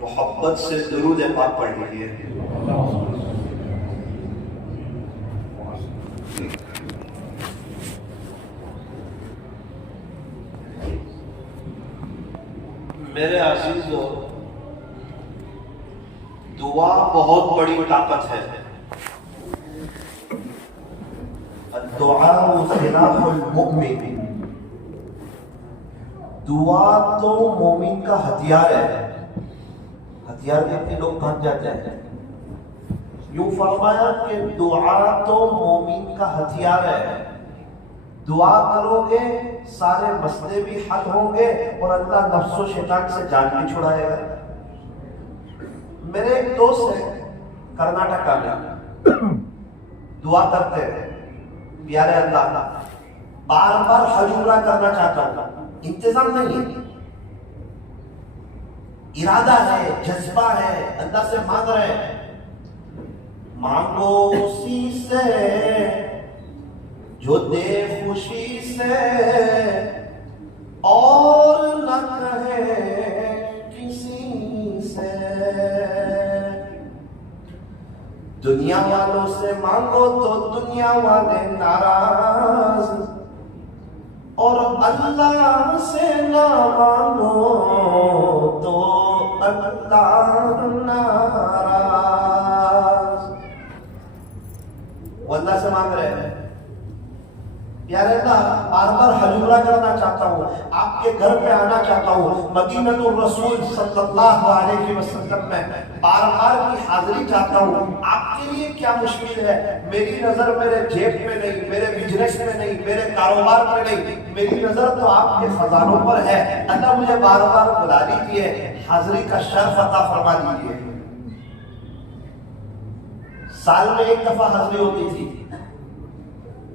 मोहब्बत से दुरूद पाक पढ़ लीजिए। मेरे अजीजों, दुआ बहुत बड़ी ताकत है। दुआ सिलाहुल मुमिन, दुआ तो मोमिन का हथियार है। हथियार देखते लोग भाग जाते हैं। यूं फरमाया कि दुआ तो मोमिन का हथियार है। दुआ करोगे सारे मसले भी हल होंगे और अल्लाह नफ्सो शैतान से जान भी छुड़ाएगा। मेरे एक दोस्त है कर्नाटका में, दुआ करते हैं, प्यारे अल्लाह बार बार हज उम्रा करना चाहता हूं, इंतजाम नहीं है, इरादा है, जज्बा है, अल्लाह से मांग रहे हैं। मांगो उसी से जो दे खुशी से और न कहे किसी से। दुनिया वालों से मांगो तो दुनिया वाले नाराज, और अल्लाह से ना मांगो तो अल्लाह नाराज। वो अल्लाह से मांग रहे हैं, यार अल्लाह बार बार हज उम्रा करना चाहता हूँ, आपके घर पे आना चाहता हूँ, मदीनतुर रसूल सल्लल्लाहु अलैहि वसल्लम में बार बार की हाजिरी चाहता हूँ। आपके लिए क्या मुश्किल है? मेरी नजर मेरे जेब में नहीं, मेरे बिजनेस में नहीं, मेरे कारोबार में नहीं, मेरी नजर तो आपके खजानों पर है। अल्लाह मुझे बार बार बुला लीजिए, हाजिरी का शर्फ अता फरमा दीजिए। साल में एक दफा हाजिरी होती थी,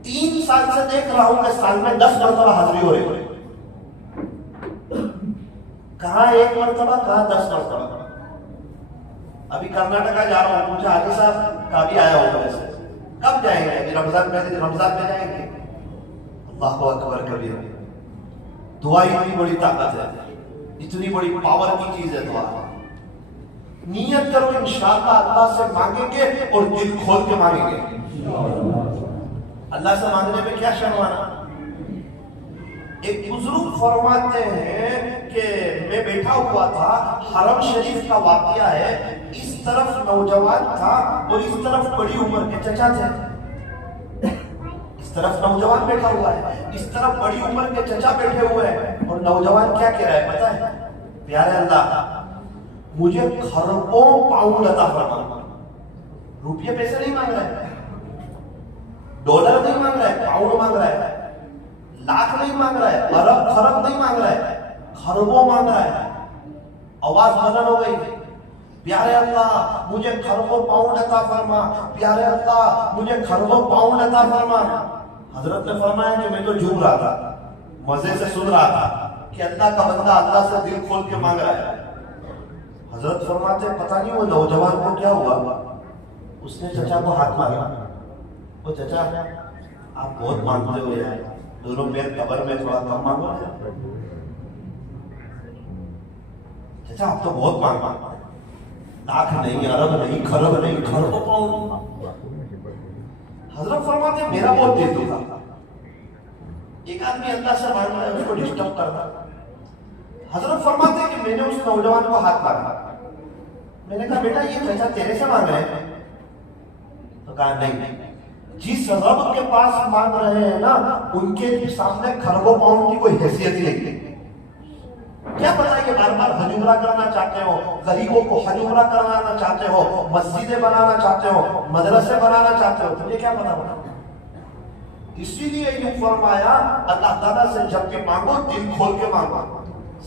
3 साल से देख रहा हूं कि साल में 10 मरतबा हाजिरी हो रही है। कहां 1 मरतबा, कहां 10 मरतबा। अभी कर्नाटका जा रहा हूं, पूछा हाजी साहब का भी आया होगा वैसे, कब जाएंगे? अभी रमजान में जाएंगे। अल्लाहु अकबर कबीर। दुआ इतनी बड़ी ताकत है, इतनी बड़ी पावर की चीज है दुआ। नियत करो इंशाअल्लाह अल्लाह से मांगेंगे और दिल खोल के मांगेंगे। अल्लाह से मांगने में क्या शर्माना। एक बुजुर्ग फरमाते हैं कि मैं बैठा हुआ था, हरम शरीफ का वाकया है, इस तरफ नौजवान था और इस तरफ बड़ी उम्र के चचा थे। इस तरफ नौजवान बैठा हुआ है, इस तरफ बड़ी उम्र के चचा बैठे हुए हैं, और नौजवान क्या कह रहा है पता है? प्यारे अल्लाह, मुझे खरबों पाउंड अता फरमा। रुपये पैसे नहीं मांग रहा है, डॉलर नहीं मांग रहा है, पाउंड मांग रहा है, लाख नहीं मांग रहा है, अरब खरब नहीं मांग रहा है, खरबों मांग रहा है। आवाज बदल हो गई, प्यारे अल्लाह मुझे खरबों पाउंड अता फरमा, प्यारे अल्लाह मुझे खरबों पाउंड अता फरमा। हजरत ने फरमाया कि मैं तो झूम रहा था, मजे से सुन रहा था कि अल्लाह का बंदा अल्लाह से दिल खोल के मांग रहा है। हजरत फरमाते पता नहीं वो नौजवान को क्या हुआ, उसने चचा को हाथ मारा। वो चचा आप बहुत मांगते हो यार, दोनों पैर कबर में थोड़ा कम मांगो। चचा आप तो बहुत मांगो, लाख नहीं, अरब नहीं, खरब नहीं, खरबों पाउंड। हजरत फरमाते मेरा बहुत दिल दुखा। एक आदमी अल्लाह से मांग रहा है, उसको डिस्टर्ब कर रहा। हजरत फरमाते कि मैंने उस नौजवान को हाथ मारा। मैंने कहा बेटा ये चचा तेरे से मांग रहे हैं? तो कहा नहीं, जिस रब के पास मांग रहे हैं ना, उनके सामने खरबों पाउंड की कोई हैसियत ही नहीं। क्या पता कि बार बार हज उम्रा करना चाहते हो, गरीबों को हज उम्रा कराना चाहते हो, मस्जिदें बनाना चाहते हो, मदरसे बनाना चाहते हो, तुझे क्या पता बना? इसीलिए यूं फरमाया अल्लाह ताला से जब भी मांगो दिल खोल के मांगो।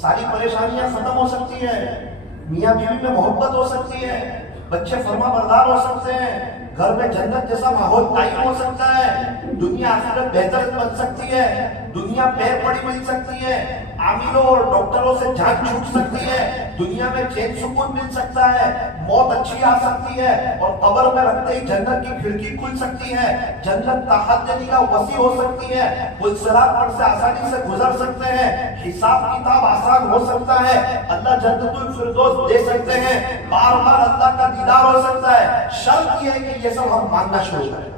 सारी परेशानियां खत्म हो सकती है, मियां बीवी में मोहब्बत हो सकती है, बच्चे फरमा बरदार हो सकते हैं, घर में जन्नत जैसा माहौल कायम हो सकता है, दुनिया आखिरत बेहतर बन सकती है, दुनिया पैर पड़ी मिल सकती है, आमिलों और डॉक्टरों से जान छूट सकती है, दुनिया में चैन सुकून मिल सकता है, मौत अच्छी आ सकती है, और कब्र में रखते ही जन्नत की खिड़की खुल सकती है, जन्नत तहद्दुनिया वसी हो सकती है, वो सिरात पर से आसानी से गुजर सकते हैं, हिसाब किताब आसान हो सकता है, अल्लाह जन्नतुल फिरदौस दे सकते हैं, बार बार अल्लाह का दीदार हो सकता है। शर्त यह है कि ये सब हम मानना शुरू करें।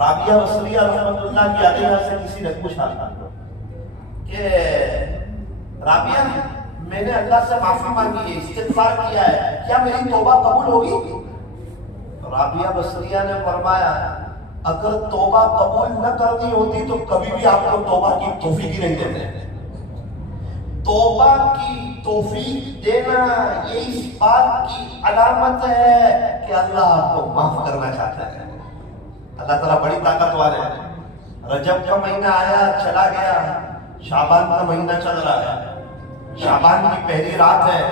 राबिया बसरिया रहमतुल्लाह की अलैहा से किसी ने पूछा कि राबिया मैंने अल्लाह से माफी मांगी है, इस्तिग़फ़ार किया है, क्या मेरी तौबा कबूल होगी? राबिया बसरिया ने फरमाया अगर तौबा कबूल न करनी होती तो कभी भी आपको तौबा की तौफीक ही नहीं देते। तौबा की तौफीक देना ये इस बात की अलामत है कि अल्लाह आपको माफ करना चाहता है। अल्लाह ताला बड़ी ताकतवर है। रजब का महीना आया चला गया, शाबान का महीना चल रहा है, शाबान की पहली रात है,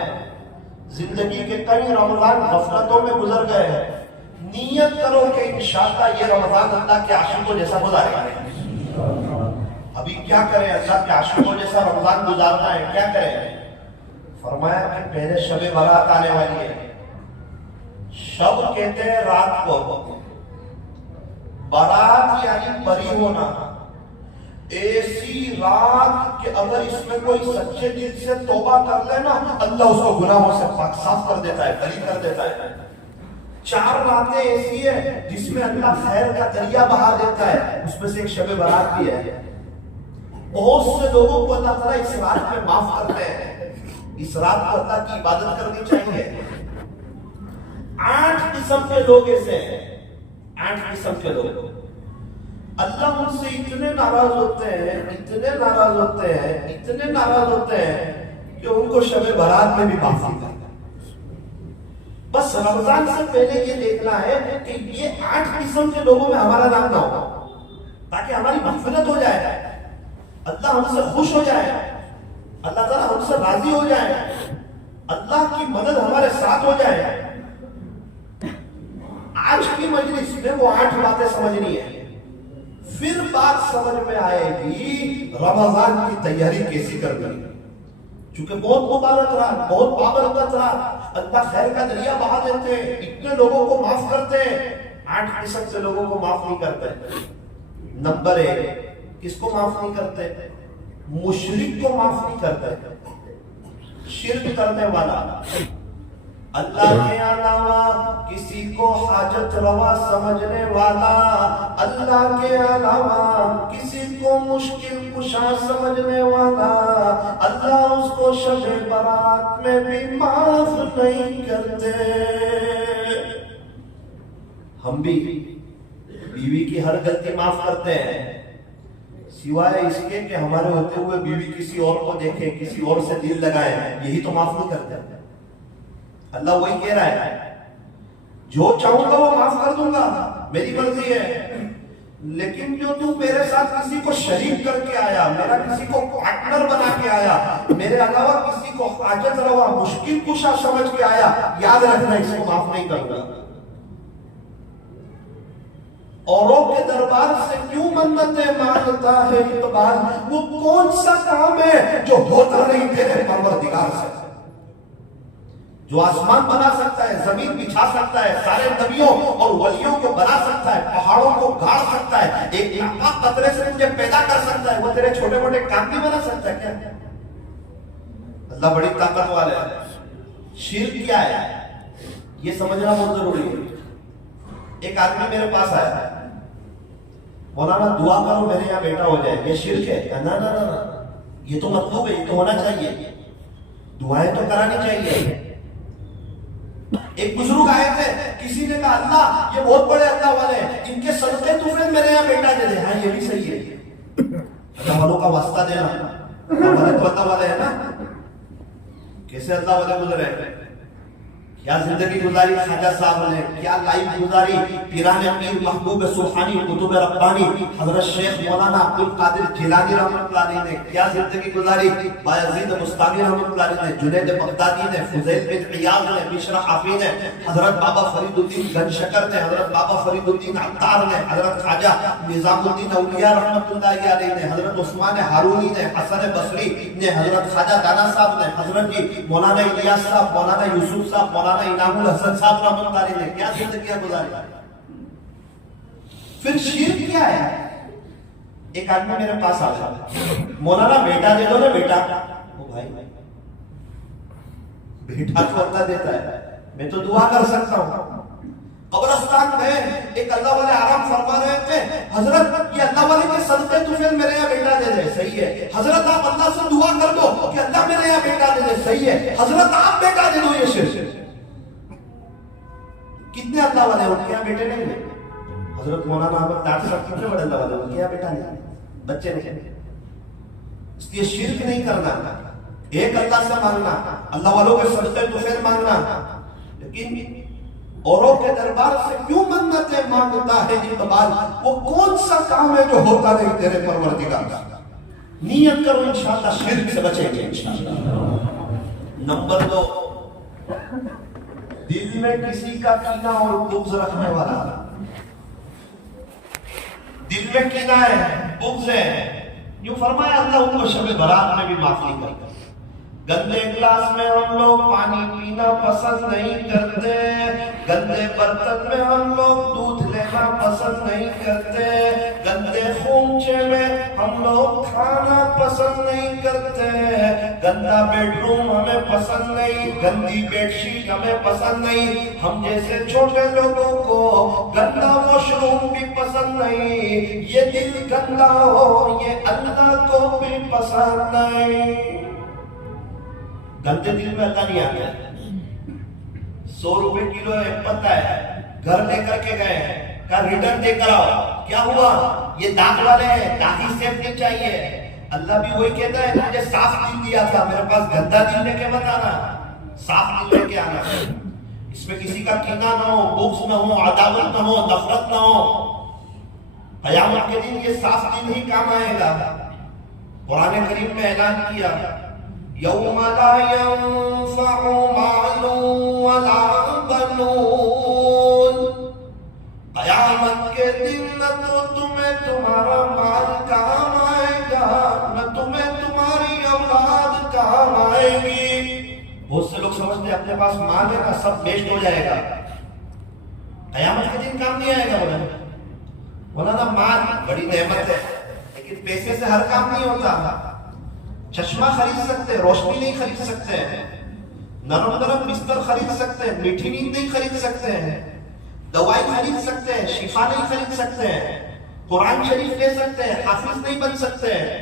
जिंदगी के कई रमजान गफलतों में गुजर गए। नियत करो कि इंशाअल्लाह ये रमजान अल्लाह के आशिकों जैसा गुजारेगा। अभी क्या करें, अल्लाह के आशिकों जैसा रमजान गुजारना है, क्या करें? फरमाया कि पहले शब बारात आने वाली है। शब कहते हैं रात को, बारात यानी बरी होना। ऐसी रात कि अगर इसमें कोई सच्चे दिल से तौबा कर लेना, अल्लाह उसको गुनाहों से पाक साफ कर देता है, बरी कर देता है। 4 रातें ऐसी है जिसमें अल्लाह खैर का दरिया बहा देता है, उसमें से एक शब बारात भी है। बहुत से लोगों को अल्लाह ताला इस रात में माफ करते हैं। इस रात को अल्लाह की इबादत करनी चाहिए। 8 किस्म के लोग ऐसे हैं, 8 किस्म के लोग अल्लाह उनसे इतने नाराज होते हैं, इतने नाराज होते हैं, इतने नाराज होते हैं कि उनको शब बारात में भी माफ नहीं करता। बस रमजान से पहले ये देखना है कि ये 8 किस्म के लोगों में हमारा नाम ना हो, ताकि हमारी मग़फ़िरत हो जाए, अल्लाह हमसे खुश हो जाए, अल्लाह ताला हमसे राजी हो जाए, अल्लाह की मदद हमारे साथ हो जाए। आज की मजलिस में वो 8 बातें समझनी है, फिर बात समझ में आएगी रमजान की तैयारी कैसी करनी। क्योंकि बहुत मुबारक रात, बहुत बाबरकत रात, अल्लाह खैर का दरिया बहा देते हैं, इतने लोगों को माफ करते हैं। 8% से लोगों को माफ नहीं करते। नंबर 1 किसको माफ नहीं करते? मुशरिक को माफ नहीं करते, शिर्क करने वाला, अल्लाह के अलावा किसी को हाजत रवा समझने वाला, अल्लाह के अलावा किसी को मुश्किल कुशा समझने वाला अल्लाह उसको शब बारात में भी माफ नहीं करते। हम भी बीवी की हर गलती माफ करते हैं, सिवाय इसके कि हमारे होते हुए बीवी किसी और को देखे, किसी और से दिल लगाए, यही तो माफ नहीं करते। अल्लाह वही कह रहा है, जो चाहूंगा वो माफ कर दूंगा, मेरी मर्जी है। लेकिन जो तू मेरे साथ किसी को शरीक करके आया, मेरा किसी को पार्टनर बना के आया, मेरे अलावा किसी को हाजत रवा मुश्किल कुशा समझ के आया, याद रखना इसको माफ नहीं करूंगा। औरों के दरबार से क्यों मन्नतें मांगता है इतबार, वो कौन सा काम है जो होता नहीं तेरे परवरदिगार से। जो आसमान बना सकता है, जमीन बिछा सकता है, सारे नबियों और वलियों को बना सकता है, पहाड़ों को गाड़ सकता है, एक नापाक कतरे से तुझे पैदा कर सकता है, वो तेरे छोटे मोटे काम नहीं बना सकता क्या? अल्लाह बड़ी ताकत वाला है। शिर्क क्या है ये समझना बहुत जरूरी है। एक आदमी मेरे पास आया, मौलाना दुआ करो मेरे यहाँ बेटा हो जाए, ये शिर्क है? ना ना ना, ये तो मतलब है, ये तो होना चाहिए, दुआएं तो करानी चाहिए। एक बुजुर्ग आए थे, किसी ने कहा अल्लाह ये बहुत बड़े अल्लाह वाले हैं, इनके सदके तू फिर मेरे यहाँ बेटा दे दे। हाँ ये भी सही है, अल्लाह वालों का वास्ता देना, अल्लाह वाले है ना। कैसे अल्लाह वाले गुजरे, क्या जिंदगी गुजारी ख्वाजा साहब ने, क्या लाइफ गुजारी पीराने पीर महबूब सुब्हानी कुतुब रब्बानी हजरत शेख मौलाना अब्दुल कादिर जिलानी रहमतुल्लाह अलैह ने, क्या जिंदगी गुजारी बायजीद मुस्तामी रहमतुल्लाह अलैह ने, जुनैद बगदादी ने, फुज़ैल बिन इयाज ने, मिश्रा हाफी ने, हजरत बाबा फरीदुद्दीन गंजशकर ने, हजरत बाबा फरीदुद्दीन अत्तार ने, हजरत ख्वाजा निजामुद्दीन औलिया रहमतुल्लाह अलैह ने, हजरत उस्मान हारूनी ने, हसन बसरी ने, हजरत ख्वाजा दाना साहब ने, हजरत जी मौलाना इलियास साहब, मौलाना यूसुफ साहब, मौलाना इनामुल हसन साहब रहमतुल्लाह अलैह ने, क्या जिंदगी गुजारी। फिर शिर्क क्या है? एक आदमी मेरे पास आ गया, मौलाना बेटा दे दो ना बेटा। ओ भाई बेटा तो अल्लाह देता है, मैं तो दुआ कर सकता हूं। कब्रिस्तान में एक अल्लाह वाले आराम फरमा रहे थे, हजरत ये अल्लाह वाले के सदके तू फिर मेरे यहाँ बेटा दे दे, सही है। हजरत आप अल्लाह से दुआ कर दो कि अल्लाह मेरे यहाँ बेटा दे दे, सही है। हजरत आप बेटा दे दो, ये शिर्क। कितने अल्लाह वाले उनके यहाँ बेटे नहीं है? हजरत मौलाना अहमद डांट साहब कितने बड़े अल्लाह वाले, उनके यहाँ बेटा नहीं, बच्चे नहीं। इसलिए शिर्क नहीं करना, एक अल्लाह से मांगना, अल्लाह वालों के सदके तो फिर मांगना, लेकिन औरों के दरबार से क्यों मन्नतें मांगता है इतबार, वो कौन सा काम है जो होता नहीं तेरे परवरदिगार का। नियत करो इंशाअल्लाह शिर्क से बचेंगे इंशाअल्लाह। नंबर 2, दिल में किसी का कीना और बुग़्ज़ रखने वाला। दिल में कीना है, बुग़्ज़ है, यूं फरमाया अल्लाह उनको शब बारात में भी माफ नहीं करता। गंदे गिलास में हम लोग पानी पीना पसंद नहीं करते, गंदे बर्तन में हम लोग दूध लेना पसंद नहीं करते, गंदे खूंचे में हम लोग खाना पसंद नहीं करते, गंदा बेडरूम हमें पसंद नहीं, गंदी बेडशीट हमें पसंद नहीं, हम जैसे छोटे लोगों को गंदा वॉशरूम भी पसंद नहीं। ये दिल गंदा हो ये अल्लाह को भी पसंद नहीं। गंदे दिल में अल्लाह नहीं आता। 100 रुपए किलो है, पता है, घर लेकर के गए, का रिटर्न देकर आओ, क्या हुआ, ये दाग वाले हैं, दागी सेफ नहीं चाहिए। अल्लाह भी वही कहता है, मुझे साफ दिल दिया था, मेरे पास गंदा दिल लेके मत आना, साफ दिल लेके आना। इसमें किसी का कीना ना हो, बुग़्ज़ ना हो, अदावत ना हो, नफरत ना हो। क़यामत के दिन ये साफ दिल ही काम आएगा। कुरान करीम में ऐलान किया, यौम ला यंफ़अु मालुन वला बनून, क़यामत के दिन न तो तुम्हें तुम्हारा माल काम आएगा, न तुम्हें तुम्हारी औलाद काम आएगी। बहुत से लोग समझते हैं अपने पास माल है ना, सब वेस्ट हो जाएगा, क़यामत के दिन काम नहीं आएगा। बोला ना माल बड़ी नेमत है, लेकिन पैसे से हर काम नहीं होता। चश्मा खरीद सकते हैं, रोशनी नहीं खरीद सकते हैं, नरम नरम बिस्तर खरीद सकते हैं, मीठी नींद नहीं खरीद सकते हैं, दवाई खरीद सकते हैं, शिफा नहीं खरीद सकते हैं। कुरान शरीफ ले सकते हैं, हाफिज नहीं बन सकते हैं।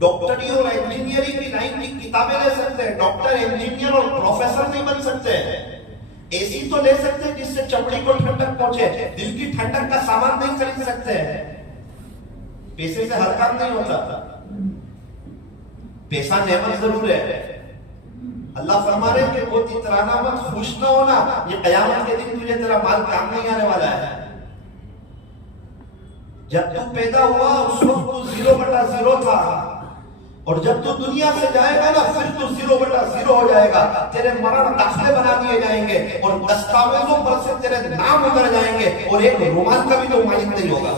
डॉक्टरी और इंजीनियरिंग की लाइन की किताबें ले सकते हैं, डॉक्टर, इंजीनियर और प्रोफेसर नहीं बन सकते हैं। एसी तो ले सकते हैं जिससे चमड़ी को ठंडक पहुंचे, दिल की ठंडक का सामान नहीं खरीद सकते हैं। पैसे से हर काम नहीं होता। पैसा नेमत जरूर है। अल्लाह फरमा रहे कि वो इतराना मत, खुश न होना, ये कयामत के दिन तुझे तेरा माल काम नहीं आने वाला है। जब तू पैदा हुआ उस वक्त तू 0/0 था, और जब तू दुनिया से जाएगा ना फिर तू 0/0 हो जाएगा। तेरे मरण दाखिले बना दिए जाएंगे और दस्तावेजों पर से तेरे नाम उतर जाएंगे और एक रुमाल का भी तो मालिक नहीं होगा।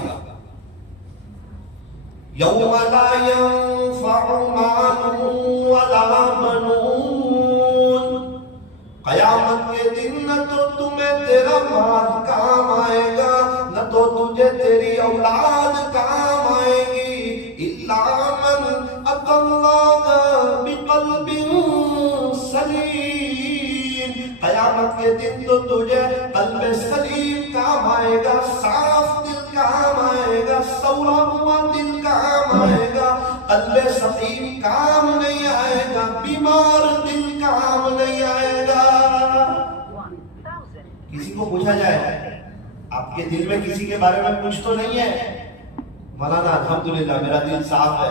यौम ला यंफउ मालुन वला बनून, कयामत के दिन न तो तुम्हें तेरा माल काम आएगा, न तो तुझे तेरी औलाद काम आएगी। इल्ला मन अतल्लाह बिक़ल्बिन सलीम, कयामत के दिन तो तुझे कल्ब सलीम काम आएगा, साफ दिल काम आएगा, सौरा हुआ दिल काम आएगा। कल्ब सलीम काम नहीं आएगा, बीमार दिल काम नहीं आएगा। किसी को पूछा जाए आपके दिल में किसी के बारे में कुछ तो नहीं है? मौलाना अल्हम्दुलिल्लाह मेरा दिल साफ है,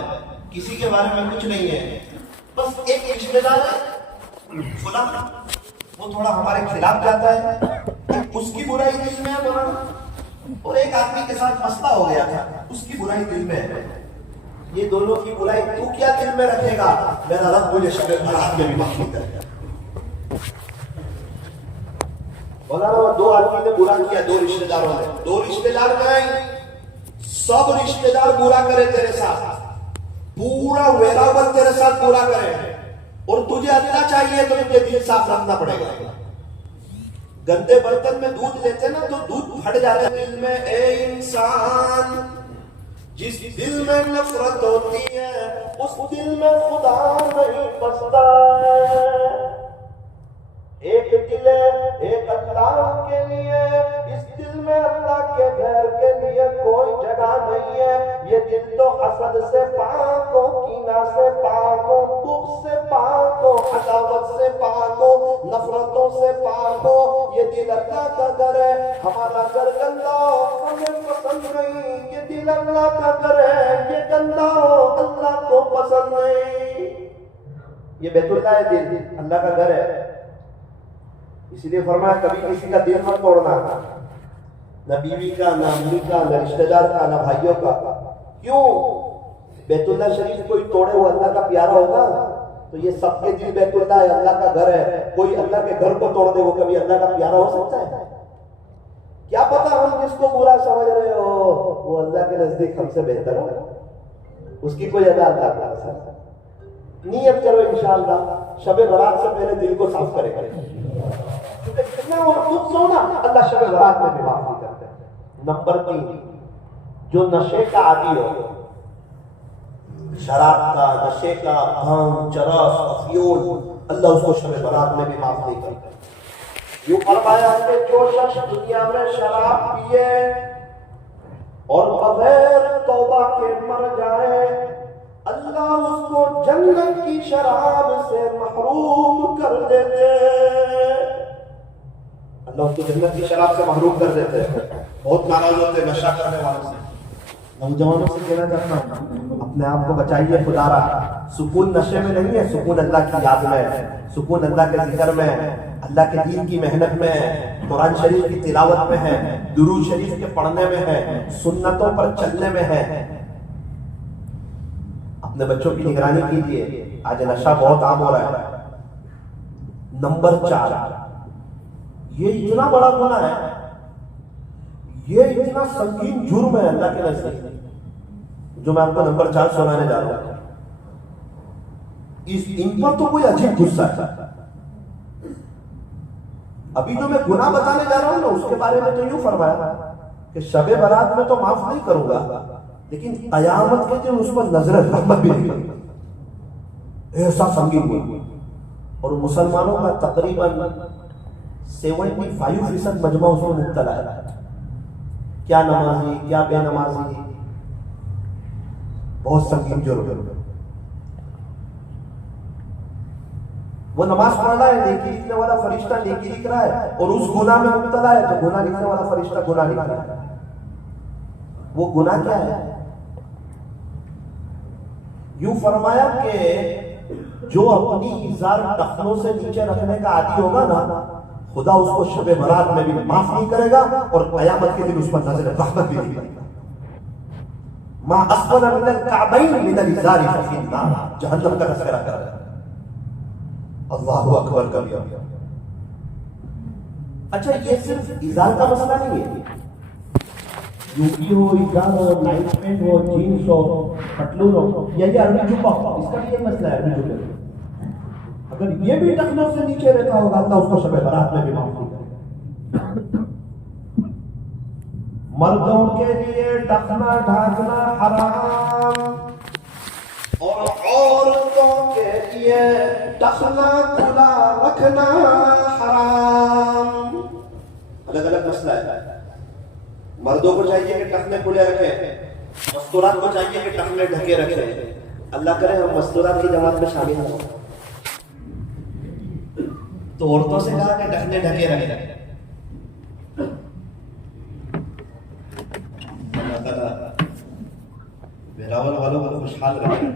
किसी के बारे में कुछ नहीं है। बस एक रिश्तेदार फुला वो थोड़ा हमारे खिलाफ जाता है, उसकी बुराई दिल में है मौलाना, और एक आदमी के साथ मसला हो गया था, उसकी बुराई दिल में है। ये दोनों की बुराई तू क्या दिल में रखेगा? मेरा रब मुझे शब बरात में भी माफी करेगा। बोला ना, दो आदमी ने बुरा किया, दो रिश्तेदारों ने, दो रिश्तेदार नहीं, सब रिश्तेदार बुरा करे तेरे साथ, पूरा वेरावल तेरे साथ बुरा करे, और तुझे अल्लाह चाहिए तो तुझे दिल साफ रखना पड़ेगा। गंदे बर्तन में दूध लेते ना तो दूध फट जाता है दिल में। ए इंसान, जिस दिल में नफरत होती है उस दिल में खुदा नहीं बसता है। एक दिल है एक अल्लाह के लिए, इस दिल में अल्लाह के घर के लिए कोई जगह नहीं है। ये दिल तो हसद से पाक हो, कीना से पाक हो, दुख से पाक हो, अदावत से पाक हो, नफरतों से पाक हो। ये दिल अल्लाह का घर है। हमारा घर गंदा हो हमें पसंद नहीं, ये दिल अल्लाह का घर है, ये गंदा हो अल्लाह को पसंद नहीं। ये बैतुल्लाह है दिल, अल्लाह का घर है। इसीलिए फरमाया कभी किसी का दिल मत तोड़ना, न बीवी का, न अम्मी का, न रिश्तेदार का, न भाइयों का। क्यों? बैतुल्लाह शरीफ कोई तोड़े वो अल्लाह का प्यारा होगा? तो ये सबके दिल बैतुल्लाह है, अल्लाह का घर है। कोई अल्लाह के घर को तोड़ दे वो कभी अल्लाह का प्यारा हो सकता है? क्या पता हम जिसको बुरा समझ रहे हो वो अल्लाह के नजदीक हमसे बेहतर हो, उसकी कोई अदा अल्लाह का। नियत करो इंशाअल्लाह शबे बरात से पहले दिल को साफ करेगा। कितना और दुख सो ना अल्लाह शबे बरात में भी माफी करते हैं। नंबर 3, जो नशे का आदी हो, शराब का, नशे का, भांग, चरस, अफयून, अल्लाह उसको शबे बरात में भी माफ नहीं करता। यूं फरमाया कि जो शख्स दुनिया में शराब पिए और बगैर तौबा के मर जाए, अल्लाह उसको जन्नत की शराब से महरूम कर देते। अल्लाह उसको जन्नत की शराब से महरूम कर देते हैं। बहुत नाराज होते हैं नशा करने वालों से। नौजवानों से कहना चाहता हूँ अपने आप को बचाइए खुदारा। सुकून नशे में नहीं है, सुकून अल्लाह की याद में है, सुकून अल्लाह के जिक्र में है, अल्लाह के दीन की मेहनत में है, कुरान शरीफ की तिलावत में है, दुरूद शरीफ के पढ़ने में है, सुन्नतों पर चलने में है। अपने बच्चों की निगरानी कीजिए, आज नशा बहुत आम हो रहा है। नंबर 4, ये इतना बड़ा गुनाह है, ये इतना संगीन जुर्म है अल्लाह के नजदीक, जो मैं आपको नंबर 4 सुनाने जा रहा हूं। इन पर तो कोई अजीब गुस्सा है। अभी जो मैं गुनाह बताने जा रहा हूं ना उसके बारे में तो यूं फरमाया कि शबे बारात में तो माफ नहीं करूंगा, लेकिन कयामत के दिन उस पर नजर रहमत भी नहीं करूंगा। ऐसा संगीन गुनाह। और मुसलमानों का तकरीबन 75% मजमा उसमें मुब्तला है। क्या नमाजी क्या बेनमाजी, बहुत संगीन जुर्म। वो नमाज पढ़ रहा है, नेकी लिखने वाला फरिश्ता नेकी लिख रहा है, और उस गुनाह में मुब्तला है तो गुनाह लिखने वाला फरिश्ता गुनाह लिख रहा है। वो गुनाह क्या है? यूं फरमाया कि जो अपनी इज़ार टखनों से नीचे रखने का आदी होगा ना, खुदा उसको शब बरात में भी माफ नहीं करेगा और कयामत के दिन उस पर नजर रहमत भी नहीं करेगा। मा अस्फल मिनल काबैन मिनल इज़ारी फफिन नार, जहन्नम का तस्करा कर रहा है। अल्लाहु अकबर कबीरा। अच्छा, ये सिर्फ इज़ार का मसला नहीं है। यूपी हो, इज़ार हो, नाइट पैंट हो, जीन्स हो, पटलून हो, यही अरबी जुब्बा हो, इसका भी यही मसला है। अरबी जुब्बे अगर ये भी टखनों से नीचे रहता होगा, अल्लाह उसको शब बरात में भी माफ नहीं करेगा। मर्दों के लिए टखना ढाकना हराम और औरतों के लिए टखना खुला रखना हराम। अलग अलग मसला है। मर्दों को चाहिए कि टखने खुले रखें, मस्तूरात को चाहिए कि टखने ढके रखें। अल्लाह करे हम मस्तूरात की जमात में शामिल हों। तो औरतों से कहा कि टखने ढके रखें। वेरावल वालों को खुशहाल रखें।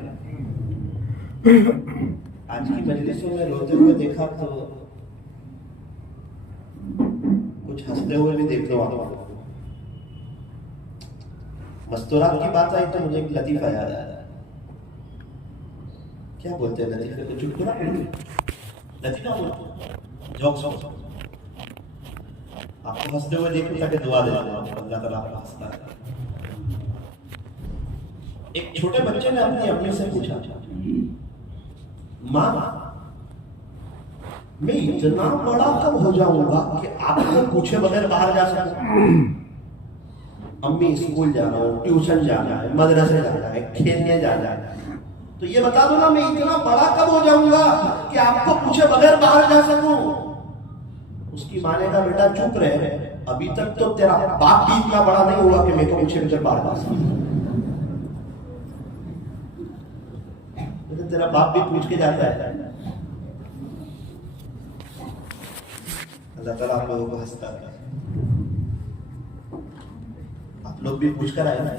आज की मजलिसों में रोते हुए देखा तो कुछ हंसते हुए भी देख लो। आप मस्तूरात की बात आई तो मुझे एक लतीफा याद आया। क्या बोलते हैं लतीफे को? चुटकुला लतीफा जोक्स। आपको हंसते हुए देखूं ताकि दुआ दे अल्लाह ताला आपको हंसता है। एक छोटे बच्चे ने अपनी अम्मी से पूछा, माँ मैं इतना बड़ा कब हो जाऊंगा कि आपको पूछे बगैर बाहर जा सकूं? अम्मी स्कूल जाना हो, ट्यूशन जाना है, मदरसे जाना है, खेलने जाना है, तो ये बता दो ना मैं इतना बड़ा कब हो जाऊंगा कि आपको पूछे बगैर बाहर जा सकूं? उसकी माँ ने कहा बेटा चुप रहे, अभी तक तो तेरा बाप भी इतना बड़ा नहीं हुआ कि मैं तो पूछे बगैर बाहर जा सकूं। तेरा बाप भी पूछ के जाता है। अल्लाह ताला आप लोगों को हंसता है। आप लोग भी पूछ कर आए ना?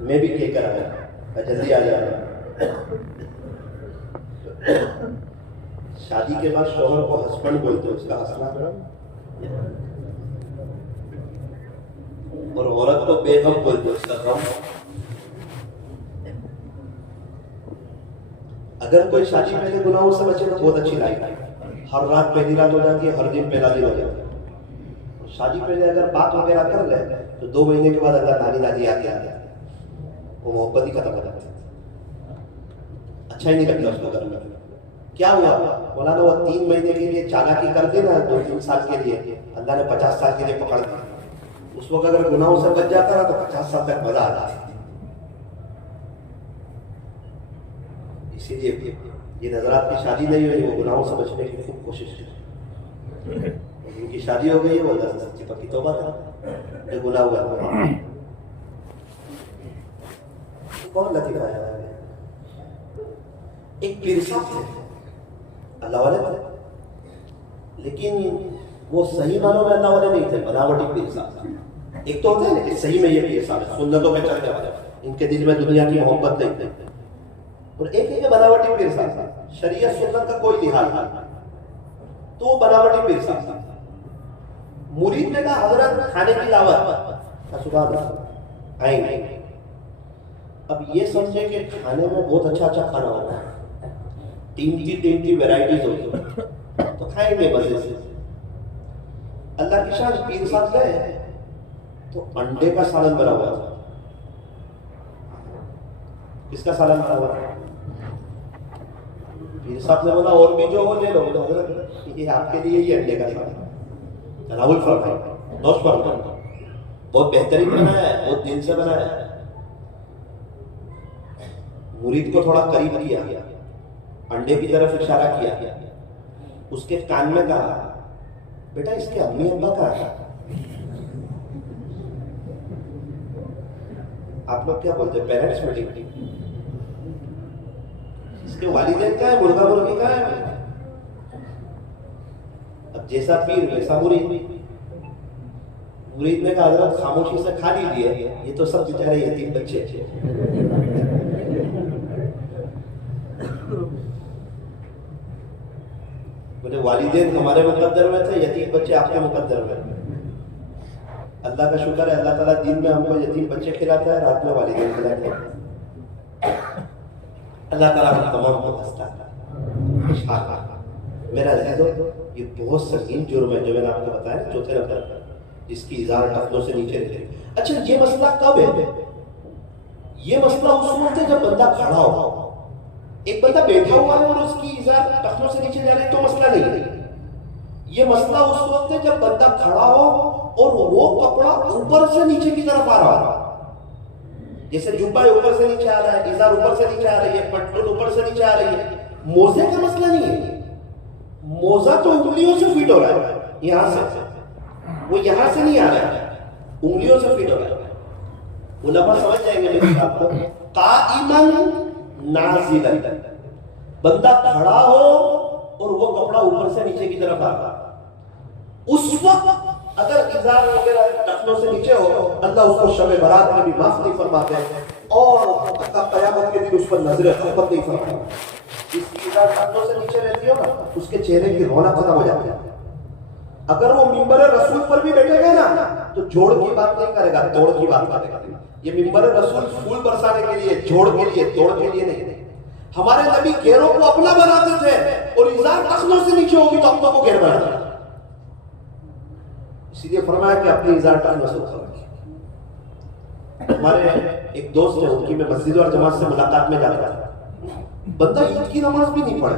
मैं भी कह कर आया, जल्दी आ जाना। शादी के बाद शौहर को हस्बैंड बोलते हैं, उसका हंसना, और औरत को बेगम बोलते हैं, उसका गम। अगर कोई शादी पहले गुनाहों से बचे तो बहुत अच्छी लाइफ है। हर रात पहली रात हो जाती है, हर दिन पहला दिन हो जाता है। शादी पहले अगर बात वगैरह कर ले तो 2 महीने के बाद अल्लाह नानी दादी आती है, वो मोहब्बत ही खत्म हो जाती है। अच्छा ही नहीं लगता उसको घर में। क्या हुआ? बोला ना वो 3 महीने के लिए चालाकी कर दी ना, 2-3 साल के लिए अल्लाह ने 50 साल के लिए पकड़ दिया। उस वक्त अगर गुनाहों से बच जाता ना तो 50 साल तक मजा आ जाता। इसीलिए ये नजरात की शादी नहीं हुई, वो गुनाहों से बचने की खूब कोशिश की। उनकी शादी हो गई है, वो अल्लाह से सच्ची पक्की तौबा कर, जो गुनाह हुआ। कौन लतीफा है? एक पीर साहब थे, अल्लाह वाले थे, लेकिन वो सही मानों में अल्लाह वाले नहीं थे, बनावटी पीर साहब। एक तो होता है ना कि सही में ये पीर साहब है, सुन्नतों में चलने वाले, इनके दिल में दुनिया की मोहब्बत नहीं थी। और एक है बनावटी पीर साहब, शरीयत सुन्नत का कोई लिहाज नहीं, तो वो बनावटी पीर साहब। मुरीद ने कहा हजरत खाने की दावत, सुबह आएंगे। अब ये समझे कि खाने में बहुत अच्छा अच्छा खाना होता है, 3 वैरायटीज होती है, तो खाएंगे मजे से। अल्लाह की शान, पीर साहब गए तो अंडे का सालन बना हुआ था। किसका सालन बना हुआ? पीर साहब ने बोला और भी जो हो ले लो। ये आपके लिए ही अंडे का सालन, तनावुल फरमाइए, नौश फरमाइए, बहुत बेहतरीन बनाया है, बहुत दिल से बनाया है। मुरीद को थोड़ा करीब किया, अंडे की तरफ इशारा किया, उसके कान में कहा बेटा इसके अम्मी अब्बा कहाँ है? आप लोग क्या बोलते हैं? Parents meeting. इसके वालिदैन कहाँ है? मुर्गा मुर्गी कहाँ है? अब जैसा पीर वैसा मुरीद। मुरीद ने कहा हजरत खामोशी से खा लीजिए, ये तो सब बेचारे यतीम बच्चे। बोले वालिदैन हमारे मुकद्दर में थे, यतीम बच्चे आपके मुकद्दर में। अल्लाह का शुक्र है, अल्लाह ताला दिन में हमको यतीम बच्चे खिलाता है, रात में वालिदैन खिलाते हैं। अल्लाह ताला हम तमाम को हंसता है। मेरा अजीजों, ये बहुत संगीन जुर्म है जो मैंने आपको बताया, चौथे नंबर पर, जिसकी इज़ार टखनों से नीचे रहती। अच्छा, ये मसला कब है? ये मसला उस वक्त है जब बंदा खड़ा हो। एक बंदा बैठा हुआ है और उसकी इज़ार टखनों से नीचे जा रही है तो मसला नहीं है। ये मसला उस वक्त है जब बंदा खड़ा हो और वो कपड़ा ऊपर से नीचे की तरफ आ रहा है। जैसे जुब्बा ऊपर से नीचे आ रहा है, इज़ार ऊपर से नीचे आ रही है, पट्टून ऊपर से नीचे आ रही है। मोजे का मसला नहीं है। मोजा तो उंगलियों से फिट हो रहा है, यहां से, वो यहां से नहीं आ रहा है, उंगलियों से फिट हो रहा है। उलमा समझ जाएंगे मेरी बात को। काइमन नाज़िलन, बंदा खड़ा हो और वो कपड़ा ऊपर से नीचे की तरफ आ रहा, उस वक्त अगर इज़ार वगैरह टखनों से नीचे हो, अल्लाह उसको शब बरात में भी माफ नहीं फरमाते और अल्लाह क़यामत के दिन उस पर नजर रहमत नहीं फरमाते। जिसकी इज़ार टखनों से नीचे रहती हो ना, उसके चेहरे की रौनक खत्म हो जाती है। अगर वो मिंबर रसूल पर भी बैठेगा ना तो जोड़ की बात नहीं करेगा, तोड़ की बात करेगा। ये मिंबर रसूल फूल बरसाने के लिए, जोड़ के लिए, तोड़ के लिए नहीं। हमारे नबी घेरों को अपना बनाते थे और इज़ार टखनों से नीचे होगी तो अपनों को घेर बनाते, इसीलिए फरमाया कि अपनी इज़ार टखनों से ऊपर रखिए। हमारे एक दोस्त है, उनकी मैं मस्जिद और जमात से मुलाकात में जाता था। बंदा ईद की नमाज भी नहीं पढ़े,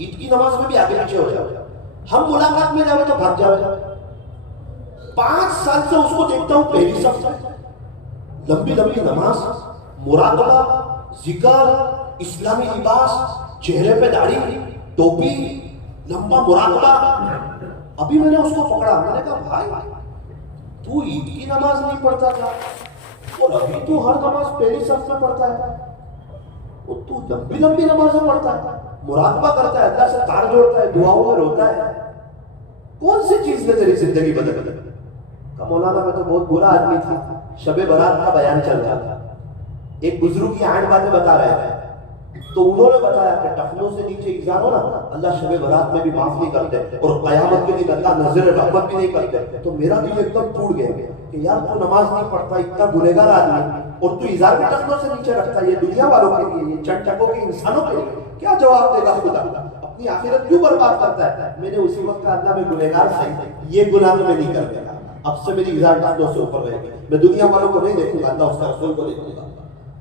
ईद की नमाज में भी आगे पीछे हो जाए। हम मुलाकात में जावे तो भाग जावे। 5 साल से उसको देखता हूं, पहली सफ लंबी लंबी नमाज, मुराकबा, जिक्र, इस्लामी लिबास, चेहरे पे दाढ़ी, टोपी, लंबा मुराकबा। अभी मैंने उसको पकड़ा, मैंने कहा भाई तू ईद की नमाज नहीं पढ़ता था और अभी तू हर नमाज पहली सफ में पढ़ता है, और तू लंबी लंबी नमाजें पढ़ता है, मुराकबा करता है, अल्लाह से तार जोड़ता है, दुआओं में रोता है। कौन सी चीज ने तेरी जिंदगी बदल दी? का मौलाना मैं तो बहुत बुरा आदमी था, शबे बरात का बयान चल रहा था, एक बुजुर्ग की आठ बातें बता रहे थे, तो उन्होंने बताया कि टखनों से नीचे इज़ार हो ना, अल्लाह शबे बरात में भी माफ नहीं करते और क़यामत के दिन अल्लाह नजर रहमत भी नहीं करते। तो मेरा दिल एकदम टूट गया कि यार तू नमाज नहीं पढ़ता, इतना गुनहगार आदमी, और तू इज़ार भी टखनों से नीचे रखता है। ये दुनिया वालों के लिए, ये चटचकों के इंसानों के लिए क्या जवाब देगा खुदा? अपनी आखिरत क्यों बर्बाद करता है? मैंने उसी वक्त कहा अल्लाह मैं गुनहगार से ये गुनाह तो मैं नहीं कर देगा, अब से मेरी इज़ार टखनों से ऊपर रहेगी, मैं दुनिया वालों को नहीं देखूंगा, अल्लाह उसका रसूल को देखूंगा।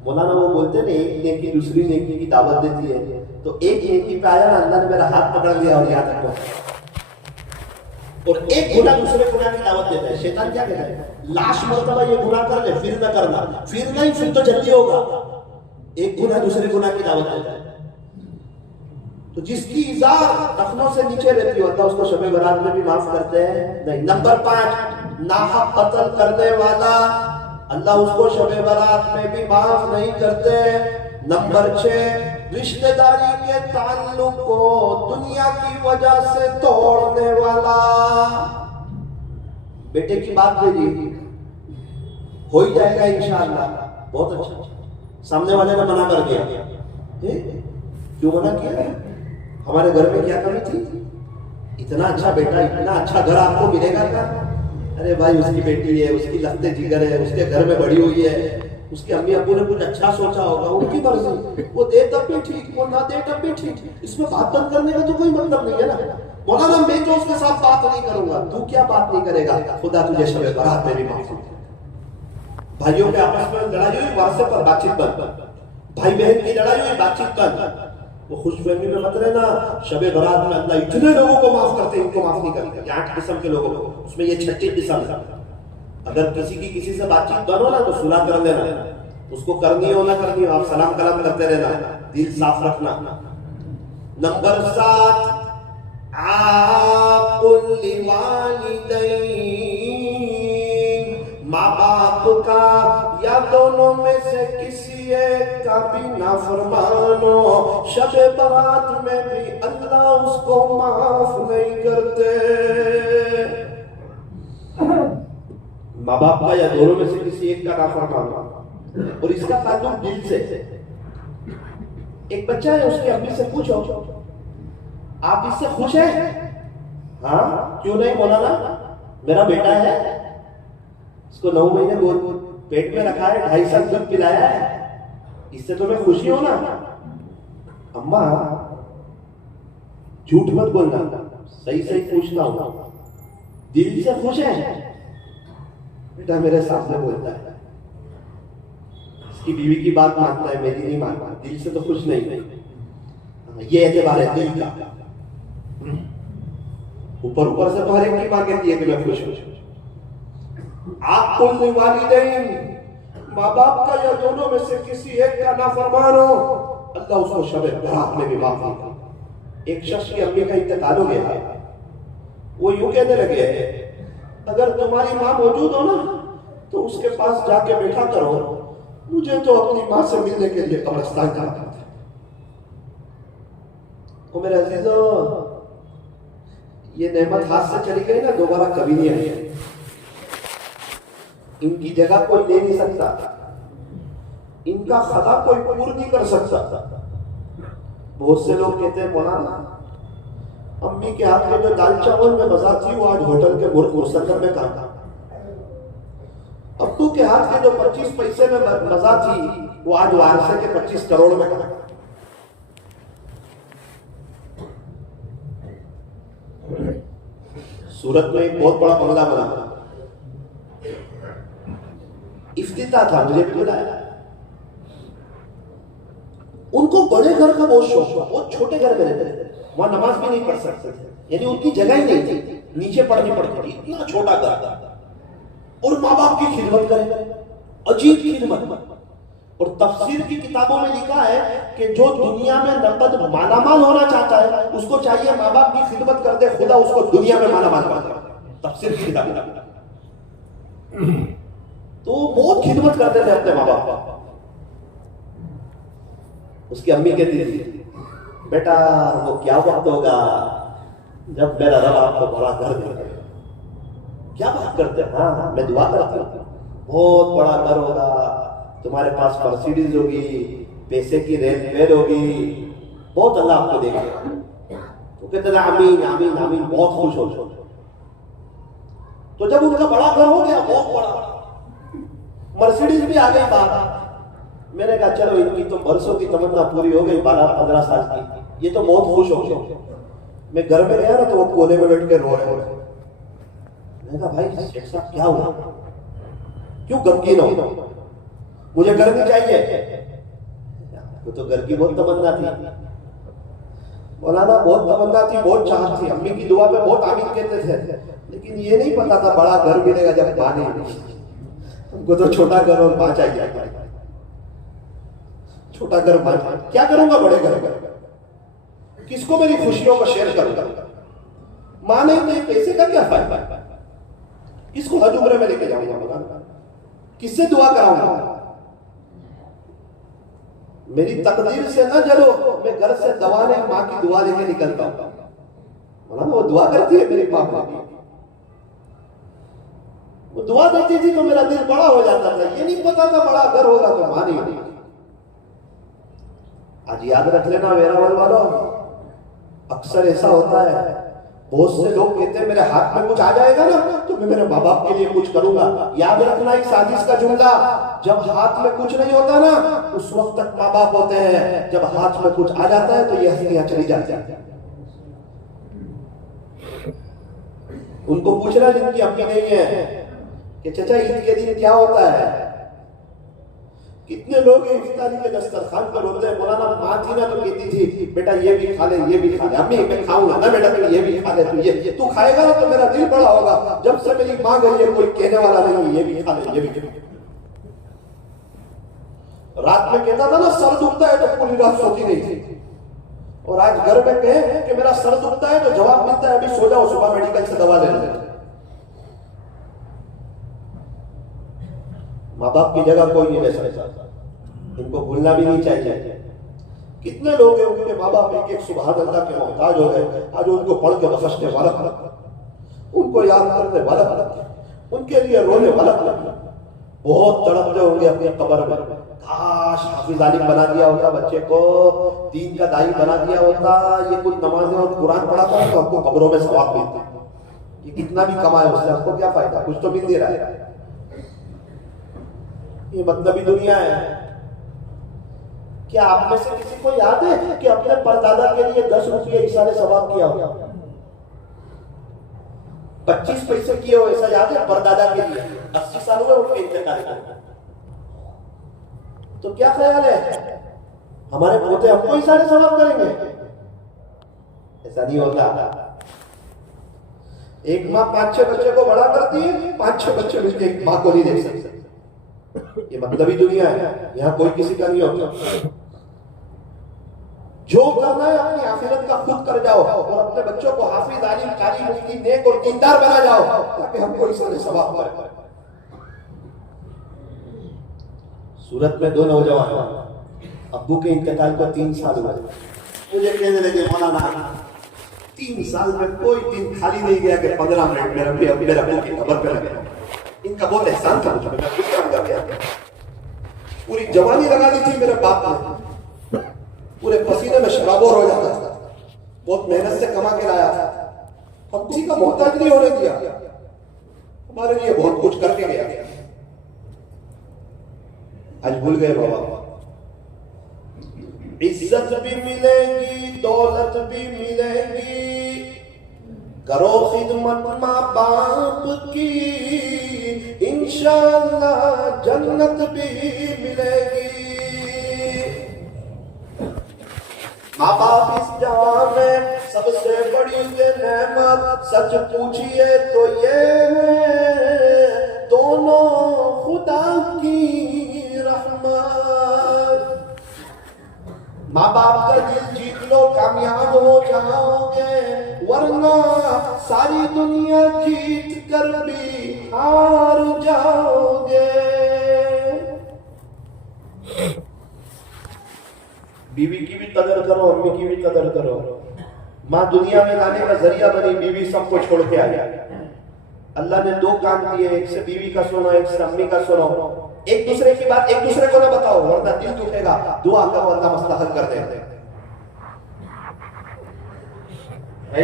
मौलाना वो बोलते नहीं, एक नेकी दूसरी नेकी की दावत देती है, तो एक नेकी पे आया ना, अल्लाह ने मेरा हाथ पकड़ लिया और यहाँ तक पहुंचा, और एक गुनाह दूसरे गुनाह की दावत देता है। शैतान क्या कहता है? लाश मर्तबा ये गुनाह कर ले, फिर न करना, फिर नहीं, फिर तो जल्दी होगा। एक गुनाह दूसरे गुनाह की दावत देता है। तो जिसकी इज़ार टखनों से नीचे रहती हो, अल्लाह उसको शब बरात में भी माफ करते हैं नहीं। नंबर 5, नाहक कत्ल करने वाला, अल्लाह उसको शब बरात में भी माफ नहीं करते। नंबर 6, रिश्तेदारी के ताल्लुक को दुनिया की वजह से तोड़ने वाला। बेटे की बात ले ली, हो ही जाएगा इंशाअल्लाह, बहुत अच्छा। सामने वाले ने मना कर दिया, क्यों मना किया? हमारे घर में क्या कमी थी? इतना अच्छा बेटा, इतना अच्छा घर आपको मिलेगा क्या? अरे भाई उसकी बेटी है, उसकी लफ्ते जिगर है, उसके घर में बड़ी हुई है, उसके अम्मी अब्बू ने कुछ अच्छा सोचा होगा, उनकी मर्जी, वो दे तब भी ठीक, वो ना दे तब भी ठीक। इसमें बात बंद करने का तो कोई मतलब नहीं है ना। मौलाना मैं तो उसके साथ बात नहीं करूंगा, तू क्या बात नहीं करेगा? खुदा तुझे शब बरात में भी माफ करे। भाइयों के आपस में लड़ाई हुई, व्हाट्सएप पर बातचीत बंद, भाई बहन की लड़ाई हुई, बातचीत बंद, वो खुशफहमी में मत रहना। शब बरात में अल्लाह इतने लोगों को माफ करते हैं, इनको माफ नहीं करते। 8 किस्म के लोगों को, उसमें ये 36 किस्म है। अगर किसी की किसी से बातचीत बनो ना तो सुलह कर देना, उसको करनी हो ना करनी हो, आप सलाम कलाम करते रहना, दिल साफ रखना। नंबर 7, आकुल्ली वालिदैन, माँ बाप का या दोनों में से किसी एक का भी नाफरमानो, शब बारात में भी अल्लाह उसको माफ नहीं करते। माँ बाप का या दोनों में से किसी एक का नाफरमान, और इसका ताल्लुक दिल से। एक बच्चा है, उसकी अम्मी से पूछो आप इससे खुश हैं? हाँ, क्यों नहीं मौलाना, मेरा बेटा है, इसको 9 महीने गोद पेट में रखा है, 2.5 साल दूध पिलाया है, इससे तुम्हें खुशी हो ना? अम्मा झूठ मत बोलना, सही सही पूछना होगा, दिल से खुश है? बेटा मेरे सामने बोलता है, इसकी बीवी की बात मानता है, मेरी नहीं मानता, दिल से तो खुश नहीं। ये एतबार है दिल का। ऊपर ऊपर से तो हर एक की मां कहती है कि मैं खुश हूं। आकुल वालिदैन, माँ बाप का या दोनों में से किसी एक का नाफरमान हो, अल्लाह उसको शब बरात में भी माफ नहीं करता। एक शख्स की अम्मी का इंतकाल हो गया, वो यूं कहने लगे, अगर तुम्हारी माँ मौजूद हो ना तो उसके पास जाके बैठा करो, मुझे तो अपनी माँ से मिलने के लिए कब्रिस्तान जाना था। तो मेरे अजीजों, ये नेमत हाथ से चली गई ना, दोबारा कभी नहीं आई। इनकी जगह कोई ले नहीं सकता, इनका खदा कोई पूर्ण नहीं कर सकता। बहुत से लोग कहते हैं मौलाना, अम्मी के हाथ में जो दाल चावल में मजा थी वो आज होटल के मुसल्लम में काम था। अब्बू के हाथ के जो 25 पैसे में मजा थी वो आज वारसे के 25 करोड़ में काम। सूरत में एक बहुत बड़ा बंगला बना, इफ्तिताह था, मुझे भी बुलाया। उनको बड़े घर का बहुत शौक था, बहुत छोटे घर में रहते थे, वहां नमाज भी नहीं पढ़ सकते थे, यानी उनकी जगह ही नहीं थी, नीचे पढ़नी पड़ती थी, इतना छोटा घर था। और माँ बाप की खिदमत करें, अजीब खिदमत। और तफसीर की किताबों में लिखा है कि जो दुनिया में नकद मालामाल होना चाहता है उसको चाहिए माँ बाप की खिदमत कर दे, खुदा उसको दुनिया में मालामाल कर दे। तफसीर की किताब। तो बहुत खिदमत करते थे अपने माँ बाप। उसकी अम्मी कहती थी, बेटा वो क्या वक्त होगा जब मेरा रब आपको बड़ा घर देगा। क्या बात करते हैं? हाँ, मैं दुआ करता हूँ, बहुत बड़ा घर होगा, तुम्हारे पास मर्सिडीज होगी, पैसे की रेल होगी, बहुत अल्लाह आपको देगा। तो कहते थे आमीन आमीन आमीन, बहुत खुश हो। तो जब उनका बड़ा घर हो गया, बहुत बड़ा, मर्सिडीज भी आ गई बात, मैंने कहा चलो इनकी तो बरसों की तमन्ना पूरी हो गई, 12-15 साल की, ये तो बहुत खुश हो गए। मैं घर में गया ना तो वो कोने में बैठ के रो रहे। मैंने कहा भाई शेख साहब क्या हुआ, क्यों गमगीन हो? मुझे घर नहीं चाहिए। तो घर की बहुत तमन्ना थी मौलाना, बहुत तमन्ना थी, बहुत चाहत थी, अम्मी की दुआ पे बहुत आमीन कहते थे, लेकिन ये नहीं पता था बड़ा घर मिलेगा जब मां नहीं। हमको तो छोटा घर और मां चाहिए। छोटा घर मां, क्या करूंगा बड़े घर? किसको मेरी खुशियों को शेयर करूंगा? मां नहीं तो पैसे का क्या फायदा? किसको हज उम्रे में लेके जाऊंगा? किससे दुआ कराऊंगा? मेरी तकदीर से ना जलो, मैं घर से दवा नहीं मां की दुआ लेके निकलता हूं। वो दुआ करती है मेरी मां, वो दुआ देती थी तो मेरा दिल बड़ा हो जाता था। ये नहीं पता था बड़ा घर होगा तो मां नहीं होगी। आज याद रख लेना वेरावल वालों, अक्सर ऐसा होता है, बहुत से लोग कहते हैं मेरे हाथ में कुछ आ जाएगा ना तो मैं मेरे माँ बाप के लिए कुछ करूंगा। याद रखना एक साजिश का जुमला, जब हाथ में कुछ नहीं होता ना उस वक्त तक माँ बाप होते हैं, जब हाथ में कुछ आ जाता है तो ये हस्तियां चली जाती हैं। उनको पूछना जिनकी अम्मी नहीं है कि चाचा ईद के दिन क्या होता है? कितने लोग इफ्तारी के दस्तरखान पर होते हैं, मौलाना माँ थी ना तो कहती थी बेटा ये भी खा ले, ये भी खा ले। अम्मी मैं खाऊंगा ना बेटा, ये भी खा ले, तू खाएगा ना तो मेरा दिल बड़ा होगा। जब से मेरी माँ गई है कोई कहने वाला नहीं ये भी खा ले, ये भी खा ले। रात में कहता था ना सर दुखता है तो पूरी रात सोती नहीं थी। और आज घर में कहे कि मेरा सर दुखता है तो जवाब मिलता है अभी सो जाओ, सुबह मेडिकल से दवा ले लो। माँ बाप की जगह कोई नहीं ले सकता, इनको भूलना भी नहीं चाहिए। कितने लोग हैं उनके माँ बाप एक एक सुभान अल्लाह के मोहताज हो गए, आज उनको पढ़ के बख्शने वाला, उनको याद करने वाला, उनके लिए रोने वाला, बहुत तड़पते होंगे अपनी कब्र में। काश हाफिज आलिम बना दिया होता बच्चे को, दीन का दाई बना दिया होता, ये कुछ नमाजें और कुरान पढ़ाता है तो हमको कब्रों में सवाब मिलता। ये कितना भी कमाए उससे हमको क्या फायदा, कुछ तो मिल नहीं रहा है। ये मतलबी दुनिया है। क्या आप में से किसी को याद है कि अपने परदादा के लिए 10 रुपये इशारे सवाब किया हो, 25 पैसे किए हो, ऐसा याद है? परदादा के लिए 80 साल हुए उनके इंतकाल को, तो क्या ख्याल है हमारे पोते हमको इशारे सवाब करेंगे? ऐसा नहीं होता। एक माँ 5-6 बच्चे को बड़ा करती है, 5-6 बच्चे मिलकर एक माँ को नहीं देख सकते। ये मतलबी दुनिया है, यहाँ कोई किसी का नहीं होता। जो करना है अपनी आखिरत का खुद कर जाओ और अपने बच्चों को हाफिज आलिम कारी मुफ्ती नेक और दीनदार बना जाओ ताकि हमको इससे सवाब मिले। सूरत में 2 नौजवान, अब्बू के इंतकाल को 3 साल हुए, मुझे कहने लगे मौलाना 3 साल में कोई दिन खाली नहीं गया कि 15 मिनट मेरे अब्बू की खबर पे लगे। इनका बहुत एहसान था मुझे, मैं कुछ काम कर गया। पूरी जवानी लगा दी थी मेरे बाप ने, पूरे पसीने में शराबोर हो जाता था, बहुत मेहनत से कमा के लाया था, हम किसी का मोहताज नहीं होने दिया, हमारे लिए बहुत कुछ करके गया। आज भूल गए बाबा। इज्जत भी मिलेगी, दौलत भी मिलेगी, करो खिदमत माँ बाप की, इंशाअल्लाह जन्नत भी मिलेगी। माँ बाप इस जहां में सबसे बड़ी नेमत, सच पूछिए तो ये है दोनों खुदा की रहमत। माँ बाप का दिल जीत लो, कामयाब हो जाओगे, वरना सारी दुनिया जीत कर भी हार जाओगे। बीवी की भी कदर करो, अम्मी की भी कदर करो। माँ दुनिया में लाने का जरिया बनी, बीवी सबको छोड़ के आ गया। अल्लाह ने 2 कान दिए, एक से बीवी का सुनो, एक से अम्मी का सुनो। एक दूसरे की बात एक दूसरे को ना बताओ वरना दिल दुखेगा। दुआ करो अल्लाह मसला हल कर दे।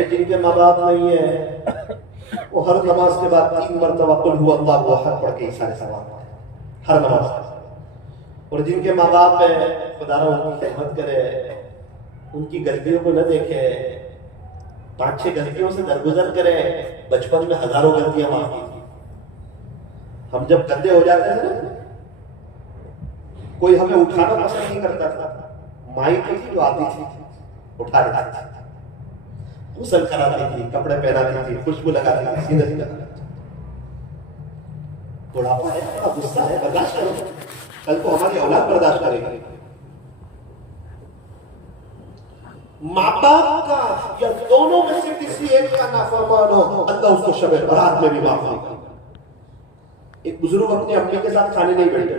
जिनके माँ बाप नहीं है वो हर नमाज के बाद 3 मरतबा कुल हुआ अल्लाहु अहद पढ़ के सारे सवाब हर नमाज। और जिनके माँ बाप है खुदा उनकी खिदमत करे, उनकी गलतियों को न देखे, 5-6 गलतियों से दरगुजर करे। बचपन में हजारों गलतियां माफ की थी। हम जब गंदे हो जाते थे ना, कोई हमें उठाना पसंद नहीं करता था, माई तो थी जो आती थी उठा देती थी, गुस्ल कराती थी, कपड़े पहनाती थी, खुशबू लगाती थी, सीने से लगाती थी। बुढ़ापा है, बड़ा गुस्सा है, बर्दाश्त करो, कल को हमारी औलाद बर्दाश्त करेगी। माँ बाप का या दोनों में से किसी एक का नाफरमान हो, अल्लाह उसको शब बरात में भी माफ नहीं करेगा। एक बुजुर्ग अपनी अम्मी के साथ खाने नहीं बैठे,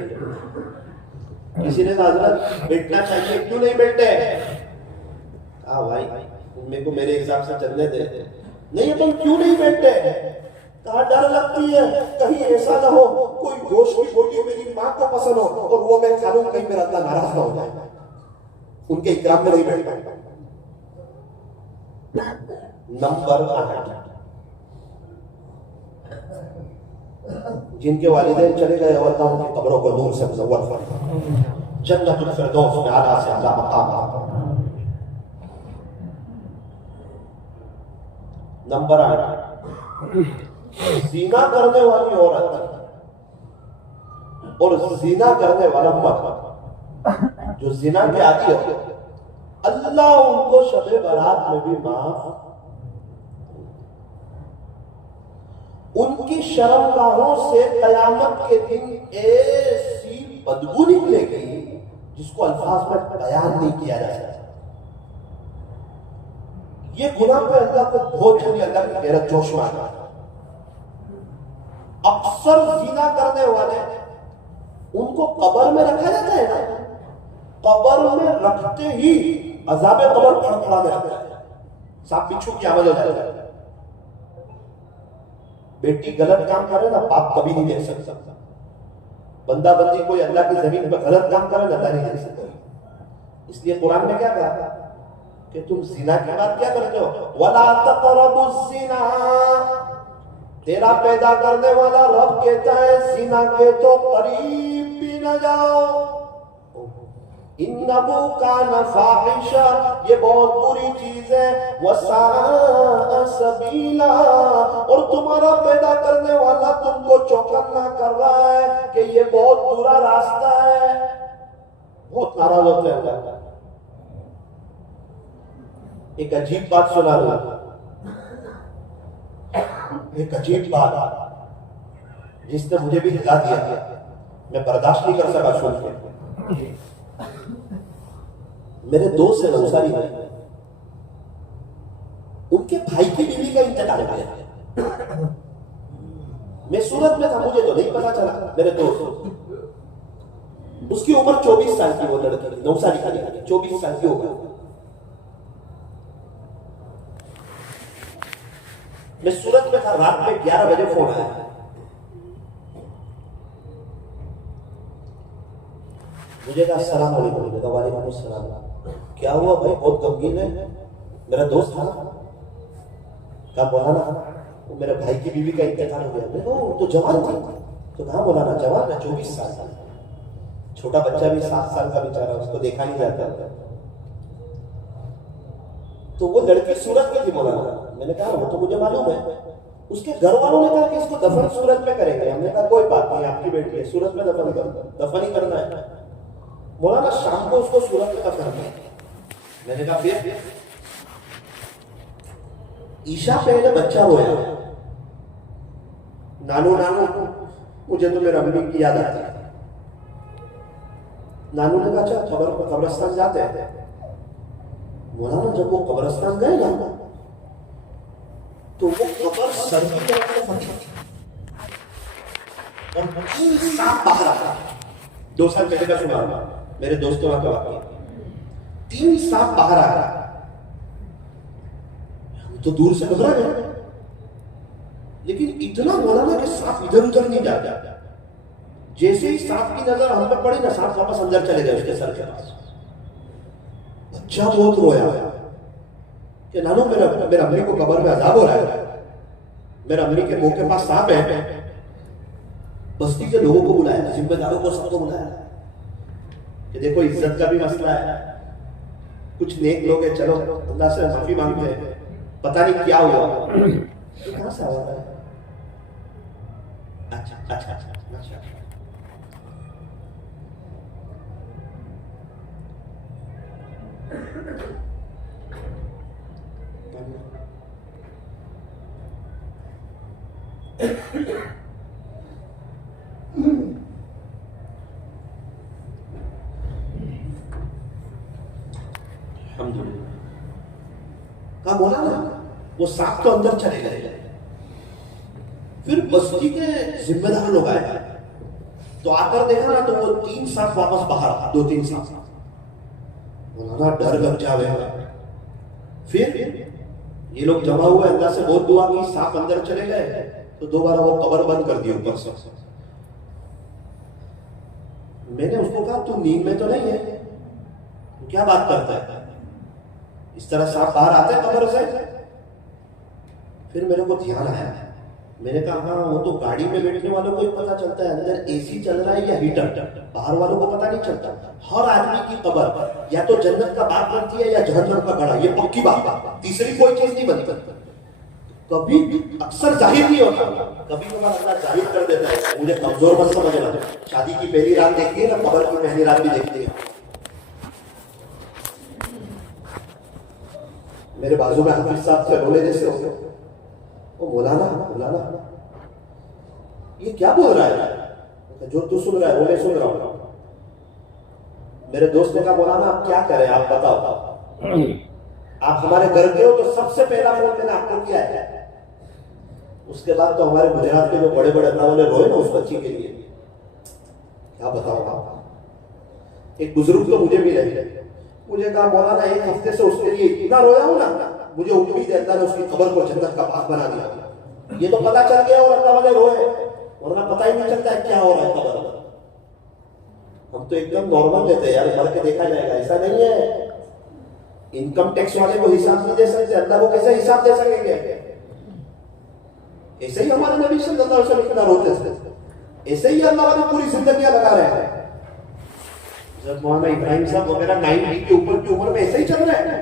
किसी ने कहा हजरत बैठना चाहिए, क्यों नहीं बैठे? हाँ भाई मेरे को मेरे हिसाब से चलने दे। नहीं अपन क्यों नहीं बैठते? कहा डर लगती है कहीं ऐसा ना हो कोई गोश्त की बोटी मेरी माँ को पसंद हो और वो मैं खा लूं, कहीं मेरा अल्लाह नाराज ना हो जाए। उनके इकराम में नहीं बैठ पाए। नंबर 8, जिनके वालिदैन चले गए और अल्लाह उनकी कब्रों को नूर से मुज़व्वर फरमाए, जन्नतुल फिरदौस में आला से आला मकाम आता। नंबर 8, ज़िना करने वाली औरत और ज़िना करने वाला मर्द जो ज़िना के आदी हो, अल्लाह उनको शब बारात में भी माफ, उनकी शर्मगाहों से कयामत के दिन ऐसी बदबू निकलेगी जिसको अल्फाज में बयान नहीं किया जा सकता। ये गुनाह पे अल्लाह को बहुत जल्दी अल्लाह की गैरत जोश में आता है। अक्सर जिना करने वाले उनको कब्र में रखा जाता है ना, कब्र में रखते ही अज़ाबे कब्र फड़फड़ाने लगता है, सांप बिच्छू की आवाज हो जाती है। बेटी गलत काम करे ना, बाप कभी नहीं देख सकता। बंदा बंदी कोई अल्लाह की जमीन पर गलत काम करे ना, अल्लाह नहीं देख सकता। इसलिए कुरान में क्या कहा कि तुम जिना की बात क्या करते हो, वला तक़रबुज़्ज़िना, तेरा पैदा करने वाला रब कहता है जिना के तो करीब भी न जाओ, इन्नहु कान फाहिशा, ये बहुत बुरी चीज है, वसाअ सबीला, और तुम्हारा पैदा करने वाला तुमको चौकन्ना कर रहा है कि ये बहुत बुरा रास्ता है। बहुत नाराज होते हैं। एक अजीब बात सुना दो, एक अजीब बात जिसने मुझे भी हिला दिया, मैं बर्दाश्त नहीं कर सका सुन के। मेरे दोस्त है नौसारी में, उनके भाई की बीवी का इंतकाल हो गया। मैं सूरत में था, मुझे तो नहीं पता चला। मेरे दोस्त, उसकी उम्र 24 साल की, वो लड़की नौसारी की 24 साल की उम्र। मैं सूरत में था, रात में 11 बजे फोन आया। मुझे कहा अस्सलाम वालेकुम। वालेकुम अस्सलाम। क्या हुआ भाई, बहुत गमगीन है? मेरा दोस्त था। कहा मौलाना, वो मेरे भाई की बीवी का इंतकाल हो गया। तो जवान थी। तो कहा मौलाना जवान है, 24 साल का, छोटा बच्चा भी 7 साल का बेचारा, उसको देखा नहीं जाता। तो वो लड़की सूरत की थी मौलाना। मैंने कहा वो तो मुझे मालूम है। उसके घर वालों ने कहा कि इसको दफन सूरत में करेंगे। हमने कहा कोई बात नहीं, आपकी बेटी है, सूरत में दफन करो, दफन ही करना है। मौलाना शाम को उसको सूरत में दफन किया। मैंने कहा फिर? ईशा पहले बच्चा रोया, नानू नानू, मुझे तो मेरे अम्मी की याद आती है। नानू ने कहा अच्छा कब्रिस्तान जाते हैं। मौलाना जब वो कब्रिस्तान गए ना, तो वो कब्र सर की तरफ से फंसी और 3 सांप बाहर आ। 2 साल पहले का सुना मेरे दोस्तों का वाकया। 3 सांप बाहर आ गया तो दूर से घबरा गए, लेकिन इतना मौलाना कि सांप इधर उधर नहीं जाता। जैसे ही सांप की नजर हम पर पड़ी ना, सांप वापस अंदर चले गए उसके सर के पास। बच्चा बहुत रोया कि नानू मेरा अम्मी को कब्र में अजाब हो रहा है, मेरा अम्मी के मुंह के पास सांप है। बस्ती के लोगों को बुलाया, जिम्मेदारों को, सबको बुलाया कि देखो इज्जत का भी मसला है, कुछ नेक लोग हैं, चलो अल्लाह से माफी मांगते हैं, पता नहीं क्या हुआ। तो कहां से आया? अच्छा अच्छा अच्छा। कहा बोला ना, वो सांप तो अंदर चले गए। फिर बस्ती के जिम्मेदार लोग आए तो आकर देखा ना, तो वो 3 सांप वापस बाहर, 2-3 सांप। बोला डर लग जावे। फिर ये लोग जमा हुए, अल्लाह से बहुत दुआ की, सांप अंदर चले गए तो दोबारा वो कब्र बंद कर दी ऊपर से। मैंने उसको कहा तू नींद में तो नहीं है, तू क्या बात करता है? इस तरह सांप बाहर आते हैं कब्र से? फिर मेरे को ध्यान आया, मैंने कहा हाँ वो तो गाड़ी में बैठने वालों को ही पता चलता है अंदर एसी चल रहा है या हीटर, बाहर वालों को पता नहीं चलता। हर आदमी की कब्र या तो जन्नत का बाग बनती है या जहन्नम का गड़ा, ये पक्की बात, तीसरी कोई चीज नहीं बनती। कभी अक्सर जाहिर नहीं होता, कभी कभार अल्लाह जाहिर कर देता है। मुझे कमजोर मत समझना, शादी की पहली रात देखी है ना, कब्र की पहली रात भी देखती है। मेरे बाजू में हाफिज साहब थे, रोले जैसे हो गए। वो मौलाना ये क्या बोल रहा है? जो तू सुन रहा है वो मैं सुन रहा हूं। मेरे दोस्त ने कहा मौलाना आप क्या करें, आप बताओ। आप हमारे घर के हो तो सबसे पहला फोन मैंने आपको किया है। उसके बाद तो हमारे गुजरात के जो बड़े बड़े अल्लाह वाले रोए ना उस बच्ची के लिए, क्या बताऊं आप। एक बुजुर्ग तो मुझे मिले, मुझे कहा मौलाना एक हफ्ते से उसके लिए इतना रोया हूं ना, मुझे उम्मीद है अल्लाह ने उसकी कब्र को जन्नत का बाग बना दिया। ये तो पता चल गया और अल्लाह वाले रोए, वरना पता ही नहीं चलता है क्या हो रहा है कब्र में। हम तो एकदम नॉर्मल लेते हैं यार, मर के देखा जाएगा, ऐसा नहीं है। इनकम टैक्स वाले को हिसाब नहीं दे सकते, अल्लाह को कैसे हिसाब दे सकेंगे। ऐसे ही हमारे नबी सल्लल्लाहु अलैहि वसल्लम इतना रोते थे, ऐसे ही अल्लाह वाले पूरी जिंदगियां लगा रहे हैं। जब मौलाना इब्राहिम साहब वगैरह 90 के ऊपर की उम्र में ऐसे ही चल रहे हैं।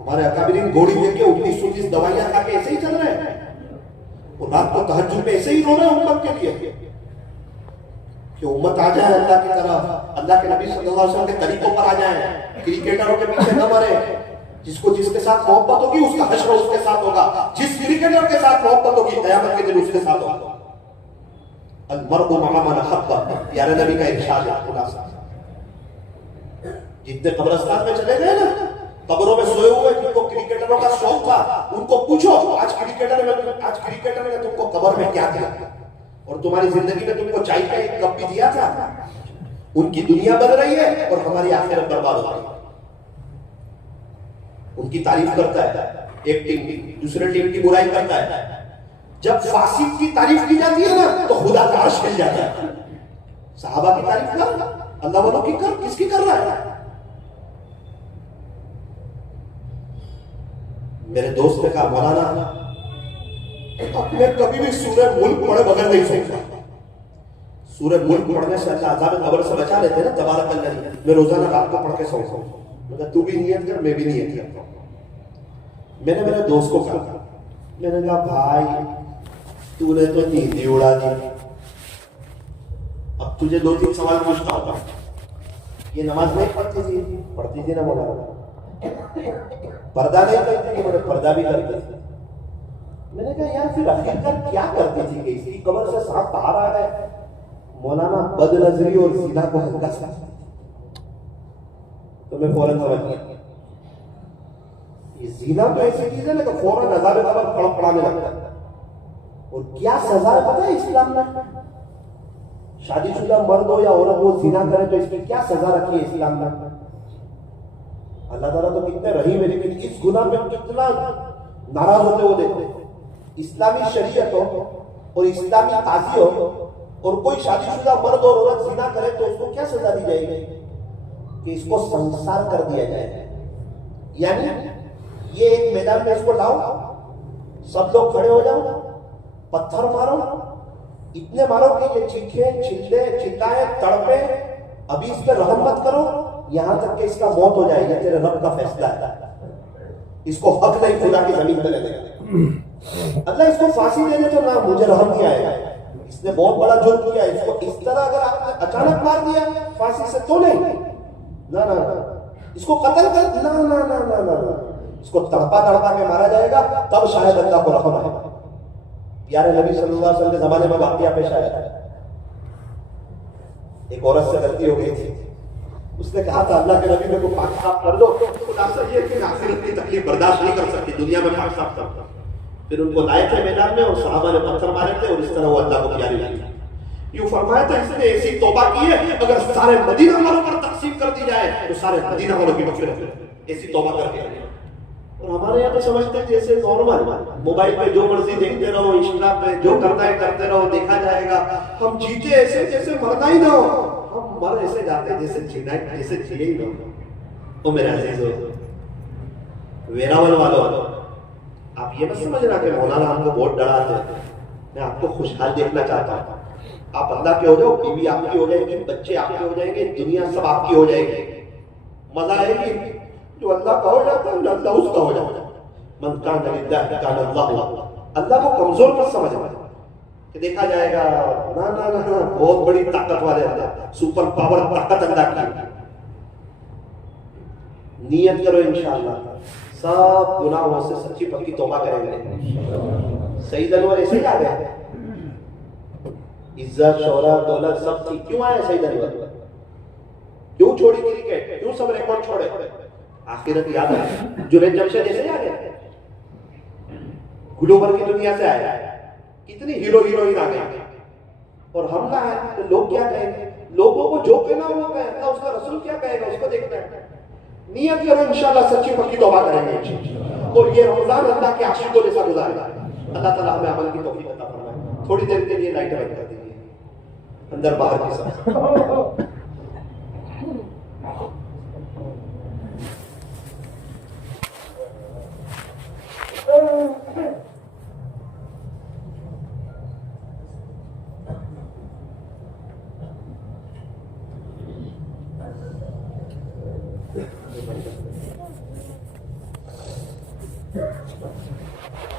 हमारे अकाबिरीन गोली देके 19-20 दवाइयां खा के ऐसे ही चल रहे हैं। और रात को तहज्जुद में ऐसे ही रो रहे हैं उम्मत के लिए कि उम्मत आ जाए अल्लाह की तरफ, अल्लाह के नबी सल्लल्लाहु अलैहि वसल्लम के तरीकों पर आ जाए, क्रिकेटरों के पीछे न मरे। जिसको जिसके साथ मोहब्बत होगी उसका हश्र उसके साथ होगा, जिस क्रिकेटर के साथ मोहब्बत होगी क़यामत के दिन उसके साथ होगा। अल-मर्उ मअ मन अहब्बा, प्यारे नबी का इरशाद है। खुलासा जितने कब्रिस्तान में चले गए ना, कब्रों में सोए हुए जिनको क्रिकेटरों का शौक था, उनको पूछो आज क्रिकेटर ने तुमको कब्र में क्या किया और तुम्हारी जिंदगी में तुमको चाय का एक कप भी दिया था। उनकी दुनिया बन रही है और हमारी आखिरत बर्बाद हो रही है। उनकी तारीफ करता है एक टीम, दूसरे टीम की बुराई करता है। जब फासिक की तारीफ की जाती है ना तो खुदा का अर्श हिल जाता है। सहाबा की तारीफ कर, अल्लाह वालों की कर, किसकी कर रहा है। मेरे दोस्त ने कहा मौलाना मैं कभी भी सूरह मुल्क पढ़े बगैर नहीं सोता। सूरह मुल्क पढ़ने से अल्लाह अज़ाब कब्र से बचा लेते हैं ना, तबारक अल्लाह। मैं रोजाना रात को पढ़ के सोता हूं। मतलब तू भी नियत कर, मैं भी नियत करता हूं। मैंने मेरे दोस्त को कहा, मैंने कहा भाई तूने तो नींद उड़ा दी, अब तुझे 2-3 सवाल पूछता हूं। ये नमाज नहीं पढ़ती थी ना मौलाना, पर्दा नहीं करती थी, मैंने पर्दा भी करती थी। मैंने कहा यार फिर आखिरकार क्या करती थी कि इसकी कब्र से सांप बाहर आ रहा है। मौलाना बदनजरी और सीधा को हल्का सा, तो मैं फौरन समझ गया ये जीना तो ऐसी चीज है ना कि फौरन अज़ाब कब्र पढ़ाने लगता है। और क्या सजा है पता है इस्लाम में? शादीशुदा मर्द हो या औरत वो जीना करे तो इसमें क्या सजा रखी है इस्लाम में? अल्लाह ताला तो कितने रहीम है, लेकिन इस गुनाह पे कितना नाराज होते वो देखते। इस्लामी शरीयत हो और इस्लामी काजी हो और कोई शादीशुदा मर्द और औरत जिना करे तो उसको क्या सजा दी जाएगी? कि इसको संसार कर दिया जाए। यानी ये एक मैदान में इसको लाओ, सब लोग खड़े हो जाओ, पत्थर मारो, इतने मारो कि ये चीखे चिल्लाए तड़पे, अभी इस पर रहम मत करो यहां तक कि इसका मौत हो जाए। ये तेरे रब का फैसला है, इसको हक नहीं खुदा की जमीन पे लगेगा। अल्लाह इसको फांसी देने तो ना मुझे रहम नहीं आएगा, इसने बहुत बड़ा जुर्म किया। इसको इस तरह अगर आपने अचानक मार दिया फांसी से तो नहीं, ना ना इसको कत्ल कर, ना ना ना ना ना, इसको तड़पा तड़पा के मारा जाएगा, तब शायद अल्लाह को रहम आएगा। प्यारे नबी सल्लल्लाहु अलैहि वसल्लम के जमाने में वाकया पेश आया। एक औरत से गलती हो गई थी, उसने कहा था अल्लाह के नबी मेरे को पाक साफ कर दो। खुलासा ये कि आखिरत की तकलीफ बर्दाश्त नहीं कर सकती, दुनिया में पाक साफ करता। फिर उनको लाए थे मैदान में और सहाबा ने पत्थर मारे थे और इस तरह वो अल्लाह को प्यारी लगी। यूं फरमाया था इसने ऐसी तौबा की है अगर सारे मदीना वालों पर तकसीम कर दी जाए तो सारे मदीना वालों की मग़फ़िरत, ऐसी तौबा करके। और हमारे यहाँ तो समझते हैं जैसे नॉर्मल मोबाइल पे जो मर्जी देखते रहो, इंस्टा पे जो करना है करते रहो, देखा जाएगा। हम जीते ऐसे जैसे मरना ही ना हो, हम मर ऐसे जाते जैसे जीना है, जैसे जिए ही ना हो। तो मेरे अजीजों, वेरावल वालों, आप ये मत समझना कि मौलाना हमको बहुत डराते हैं। मैं आपको खुशहाल देखना चाहता हूँ। आप अल्लाह के हो जाओ, बीवी आपकी हो जाएगी, बच्चे आपके हो जाएंगे, दुनिया सब आपकी हो जाएगी, मजा आएगी। जो अल्लाह का हो जाता है अल्लाह उसका हो जाता है। मन कान लिल्लाह कान अल्लाह। अल्लाह को कमजोर मत समझना कि देखा जाएगा, ना ना ना ना, बहुत बड़ी ताकत वाले अल्लाह, सुपर पावर ताकत अल्लाह की। नियत करो इंशाअल्लाह सब गुनाहों से सच्ची पक्की तौबा करेंगे। सईद अनवर ऐसे ही आ गए, इज्जत शोहरत दौलत सब थी, क्यों आए सईद अनवर? क्यों छोड़ी क्रिकेट? क्यों सब रिकॉर्ड छोड़े? आखिरत याद है, जुनैद जमशेद ऐसे आ गए, ग्लोबल की दुनिया से आया, कितनी हीरो हीरोइन आ गई, और हम कहा है तो लोग क्या कहेंगे? लोगों को जो कहना वो कहे, अल्लाह उसका रसूल क्या कहेगा उसको देखना है। नियत करो इंशाल्लाह सच्ची पक्की तौबा करेंगे और ये रमजान अल्लाह के आशिकों जैसा गुजारेगा। अल्लाह ताला हमें अमल की तौफीक अता फरमाए। थोड़ी देर के लिए लाइटें बंद कर दीजिए, अंदर बाहर की सब।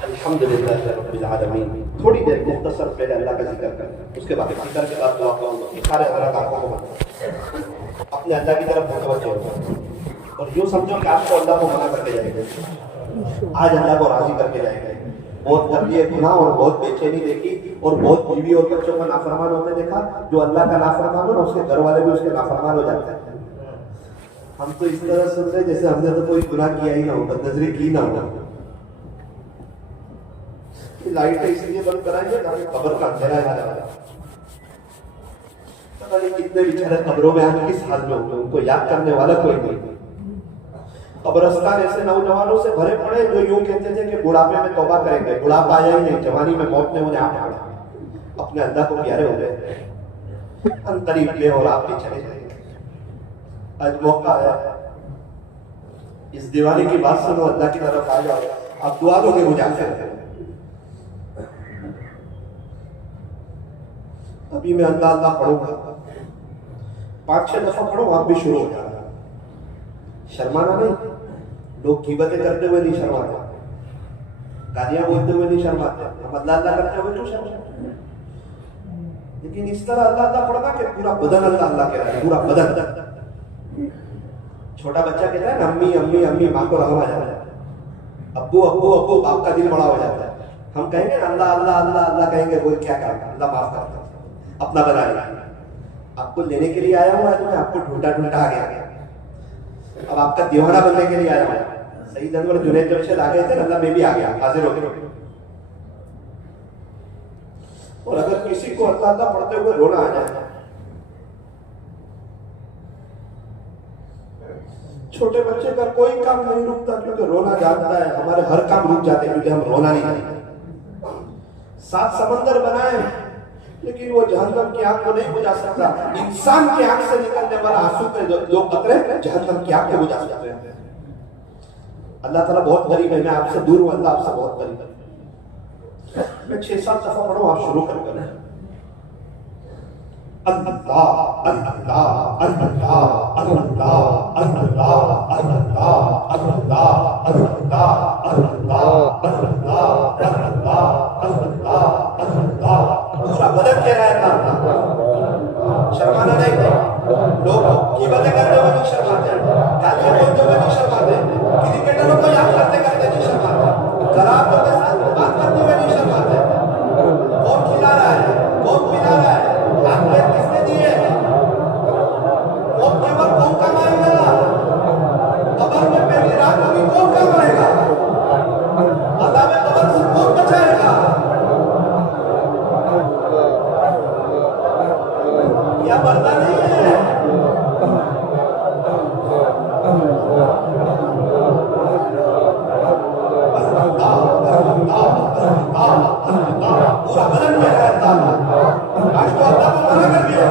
अल्हम्दुलिल्लाह रब्बिल आलमीन। थोड़ी देर मुख्तसर पहले अल्लाह का जिक्र करें, उसके बाद जिक्र के बाद दुआ करूंगा। सारे हज़रात आंखों को बंद अपने अल्लाह की तरफ मुतवज्जो हो और यूँ समझो कि आपको अल्लाह को मना करके जाएंगे, आज अल्लाह को राजी करके जाएंगे। बहुत कर लिए गुनाह और बहुत बेचैनी देखी और बहुत बीवी और बच्चों का नाफरमान होते देखा। जो अल्लाह का नाफरमान हो ना उसके घर वाले भी उसके नाफरमान हो जाते हैं। हम तो इस तरह सुन रहे जैसे हमने तो कोई गुनाह किया ही ना हो, बदनजरी की ना हो। लाइट इसलिए बंद कराएंगे ताकि कब्र का अंधेरा आ जाए। पता नहीं कितने बेचारे कब्रों में आज किस हाल में होंगे, उनको याद करने वाला कोई नहीं। कब्रिस्तान ऐसे नौजवानों से भरे पड़े जो यूं कहते थे कि बुढ़ापे में तौबा करेंगे, बुढ़ापा आया ही नहीं, जवानी में मौत ने उन्हें आप पकड़ा, अपने अल्लाह को प्यारे हो गए। हम करीब ले और आप भी चले जाएंगे। आज मौका है, इस दीवाने की बात सुनो, अल्लाह की तरफ आ जाओ, आप दुआ दोगे मुजाफिर। अभी मैं अल्लाह अल्लाह पढ़ूंगा, 5-6 दफा पढ़ो, आप भी शुरू हो जाना। शर्माना नहीं, लोग कीमतें करते हुए नहीं शर्माते, गालियां बोलते हुए नहीं शर्माते, हम अल्लाह अल्लाह करते हुए क्यों शर्माते? लेकिन इस तरह अल्लाह अल्लाह पढ़ना कि पूरा बदन अल्लाह अल्लाह कह रहा है, पूरा बदन। छोटा बच्चा कहता है ना अम्मी अम्मी अम्मी, माँ को रहम आ जाता है, अब्बू अब्बू अब्बू, बाप का दिल बड़ा हो जाता है। हम कहेंगे अल्लाह अल्लाह अल्लाह अल्लाह कहेंगे, बोल क्या करेगा? अल्लाह माफ करता है, अपना बना लिया। आपको लेने के लिए आया हूँ आज मैं, आपको ढूंढा ढूंढा आ गया, अब आपका दीवाना बनने के लिए आया हूँ। सही जनवर जुनैद जमशेद आ गए थे, अल्लाह में भी आ गया, हाजिर हो गए। और अगर किसी को अल्लाह अल्लाह पढ़ते हुए रोना आ जाए, छोटे बच्चे का कोई काम नहीं रुकता क्योंकि रोना जानता है, हमारे हर काम रुक जाते हैं क्योंकि हम रोना नहीं जानते। 7 समंदर बनाए लेकिन वो जहन्नम की आग को नहीं बुझा सकता। इंसान की आंख से निकलने वाला आंसू के जो कतरे जहन्नम की आग को बुझा सकते हैं। अल्लाह ताला बहुत करीब है, मैं आपसे दूर हूं, अल्लाह आपसे बहुत करीब है। मैं 6-7 दफा पढ़ूं, आप शुरू कर देना। अल्लाह अल्लाह अल्लाह अल्लाह अल्लाह अल्लाह अल्लाह अल्लाह अल्लाह अल्लाह अल्लाह। पूरा बदन कह रहा है अल्लाह, शर्माना नहीं। लोग कीमतें करते हुए नहीं शर्माते, गालियां बोलते हुए नहीं शर्माते, क्रिकेटरों को याद करते करते नहीं शर्माते, शराबों के साथ बात करते हुए नहीं शर्माते। कौन खिला रहा है, कौन पिला रहा है, हाथ में किसने दिए, कौन केवल कौन कमाएगा, कब्र में पहली रात होगी कौन कमाएगा, अल्लाह में कब्र से कौन बचाएगा? या पर्दा नहीं है। पूरा बदन में है आज तो अल्लाह को मना कर दिया।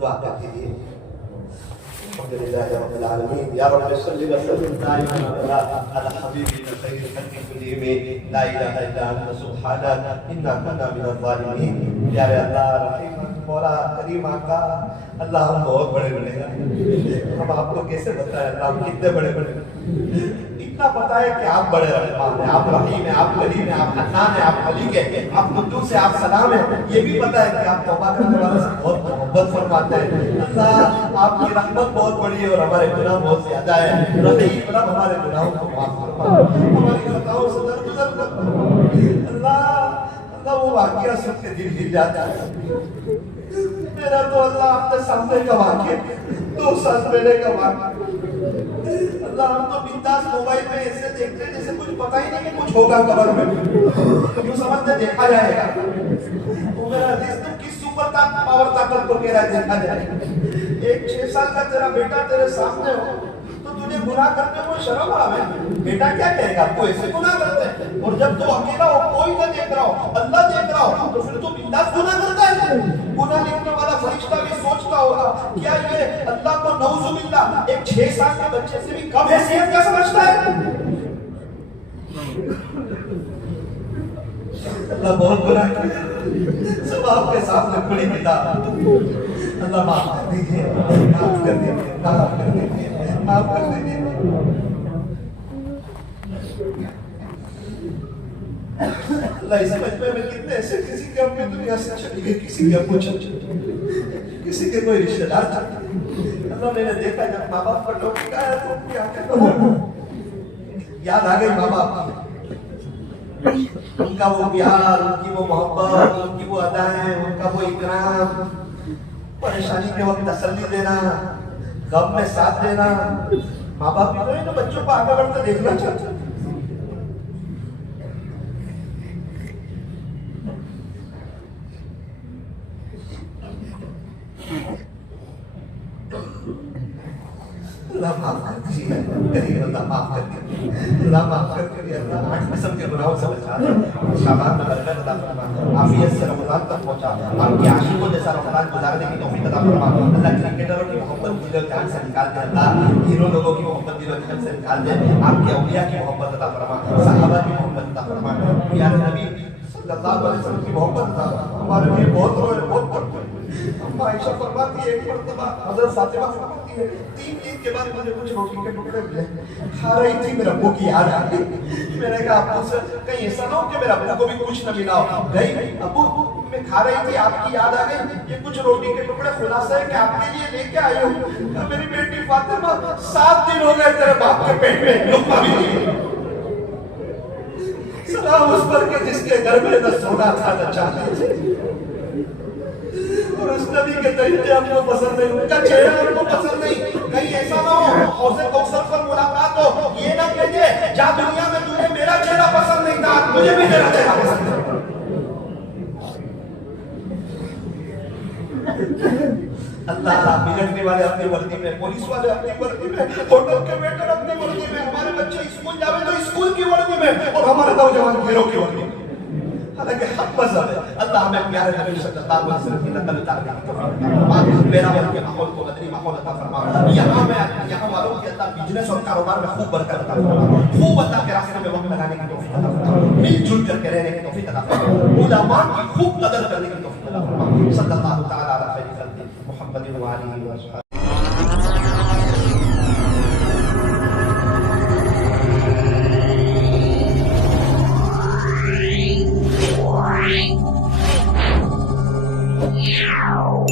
दुआ करके लिए अल्हम्दुलिल्लाह रब्बिल आलमीन। या रब्बि सल्लि व सल्लिम दाइमन अला हबीबिना खैरिल खल्क़ि कुल्लिहिम ला इलाहा इल्ला अंता सुब्हानक इन्ना कुन्ना मिनज़ ज़ालिमीन। प्यारे अल्लाह रहीम मौला करीम आका अल्लाह हम बहुत बड़े बड़े हैं, हम आपको कैसे बताएं अल्लाह हम कितने बड़े बड़े हैं। इतना पता है कि आप बड़े रहमान हैं, आप रहीम हैं, आप करीम हैं, आप हन्नान हैं, आप मलिक हैं, आप कुद्दूस हैं, आप सलाम हैं। ये भी पता है कि आप तौबा करने वालों से बहुत मोहब्बत फरमाते हैं। अल्लाह आपकी रहमत बहुत बड़ी है और हमारे गुनाह बहुत ज्यादा है। रहीम रब हमारे गुनाहों को माफ फरमा, हमारी खताओं से दरगुजर कर। अल्लाह वो वाकया सुन के दिल हिल जाता है। मेरा तो अल्लाह आपने सामने का वाकया 2 साल पहले का वाकया, अल्लाह हम तो बिंदास मोबाइल में ऐसे देखते हैं जैसे कुछ पता ही नहीं कि कुछ होगा कबर में, यूं समझते देखा जाएगा। तो मेरा अजीज तुम किस सुपर पावर ताकत को कह रहा है देखा जाएगा। एक 6 साल का तेरा बेटा तेरे सामने हो तो तुझे गुनाह करने को शर्म आवे, बेटा क्या कहेगा आपको ऐसे गुनाह करते हैं। और जब तू अकेला हो, कोई ना देख रहा हो, अल्लाह देख रहा हो, तो फिर तू बिंदास गुनाह करता है। गुनाह लिखने वाला फरिश्ता भी सोचता होगा क्या ये अल्लाह को नऊजुबिल्लाह एक 6 साल के बच्चे से भी कम हैसियत का समझता है। अल्लाह बहुत गुनाह किया, सब आपके सामने खुली किताब। अल्लाह माफ कर दीजिए, माफ कर दीजिए, माफ कर दीजिए, माफ कर दीजिए। अल्लाह इस बचपन में कितने ऐसे किसी के अपनी दुनिया से चली गई, किसी के अपने किसी के कोई रिश्तेदार था। अल्लाह मैंने देखा जब माँ बाप का टॉपिक आया तो क्या याद आ गई माँ बाप, उनका वो प्यार, उनकी वो मोहब्बत, उनकी वो अदाएं, उनका वो इकराम, परेशानी के वक्त तसल्ली देना, गम में साथ देना। माँ बाप भी तो बच्चों को आगे बढ़ते देखना चाहते हैं। अल्लाह माफ कर दीजिए, करीम अल्लाह माफ कर दीजिए, अल्लाह माफ कर दीजिए। अल्लाह 8 किस्म के गुनाहों से बचा दे, शाबान में बरकत अता फरमा, आफियत से रमजान तक पहुंचा, आपकी आशिकों जैसा रमजान गुजारने की तौफीक अता फरमा। अल्लाह क्रिकेटरों की मोहब्बत दिलो जान से निकाल दे, अल्लाह हीरो लोगों की मोहब्बत दिलो जान से निकाल दे, आपके औलिया की मोहब्बत अता फरमा, सहाबा की मोहब्बत अता फरमा, प्यारे नबी सल्लल्लाहु अलैहि वसल्लम की मोहब्बत अता फरमा। हमारे लिए बहुत रोए, बहुत पड़ते। अम्मा आयशा फरमाती है, एक मर्तबा हज़रत फातिमा फरमाती है 3 दिन के बाद मुझे कुछ रोटी के टुकड़े मिले, खा रही थी, मेरे अब्बू की याद आ गई। मैंने कहा अब्बू से कहीं ऐसा ना हो कि मेरे अब्बू को भी कुछ न मिला हो। गई अब्बू मैं खा रही थी, आपकी याद आ गई, ये कुछ रोटी के टुकड़े खुलासा है कि आपके लिए लेके आई हूँ। मेरी बेटी फातिमा 7 दिन हो गए तेरे बाप के पेट में लुकमा भी नहीं। सलाम उस पर के जिसके घर में न सोना था न चांदी, और उस नबी के तरीके आपको पसंद नहीं, उनका चेहरा आपको पसंद नहीं। कहीं ऐसा ना हो हौज़े कौसर पर मुलाकात हो, ये ना कहिए जा दुनिया में तुझे मेरा चेहरा पसंद नहीं था, मुझे भी मेरा चेहरा पसंद है। अल्लाह मिलिट्री वाले अपनी वर्दी में, पुलिस वाले अपनी वर्दी में, होटल के वेटर अपनी वर्दी में, हमारे बच्चे स्कूल जावे तो स्कूल की वर्दी में, और हमारे नौजवान हीरो की वर्दी में। हालांकि हक मजहब है। अल्लाह हमें प्यारे नबी सल्लल्लाहु अलैहि वसल्लम की नकल उतारने की तौफीक अता फरमा, मेरा वर्ग के माहौल को मदनी माहौल अता फरमा। यहाँ वालों की अल्लाह बिजनेस और कारोबार में खूब बरकत अता फरमा, खूब अल्लाह के रास्ते में वक्त लगाने की तौफीक अता फरमा, मिलजुल करके रहने की तौफीक अता फरमा, उलमा की खूब कदर करने की तौफीक अता फरमा। सल्लल्लाहु तआला अला खैरि खल्क़ि मुहम्मद व आलिहि व अस्हाबिहि। Meow.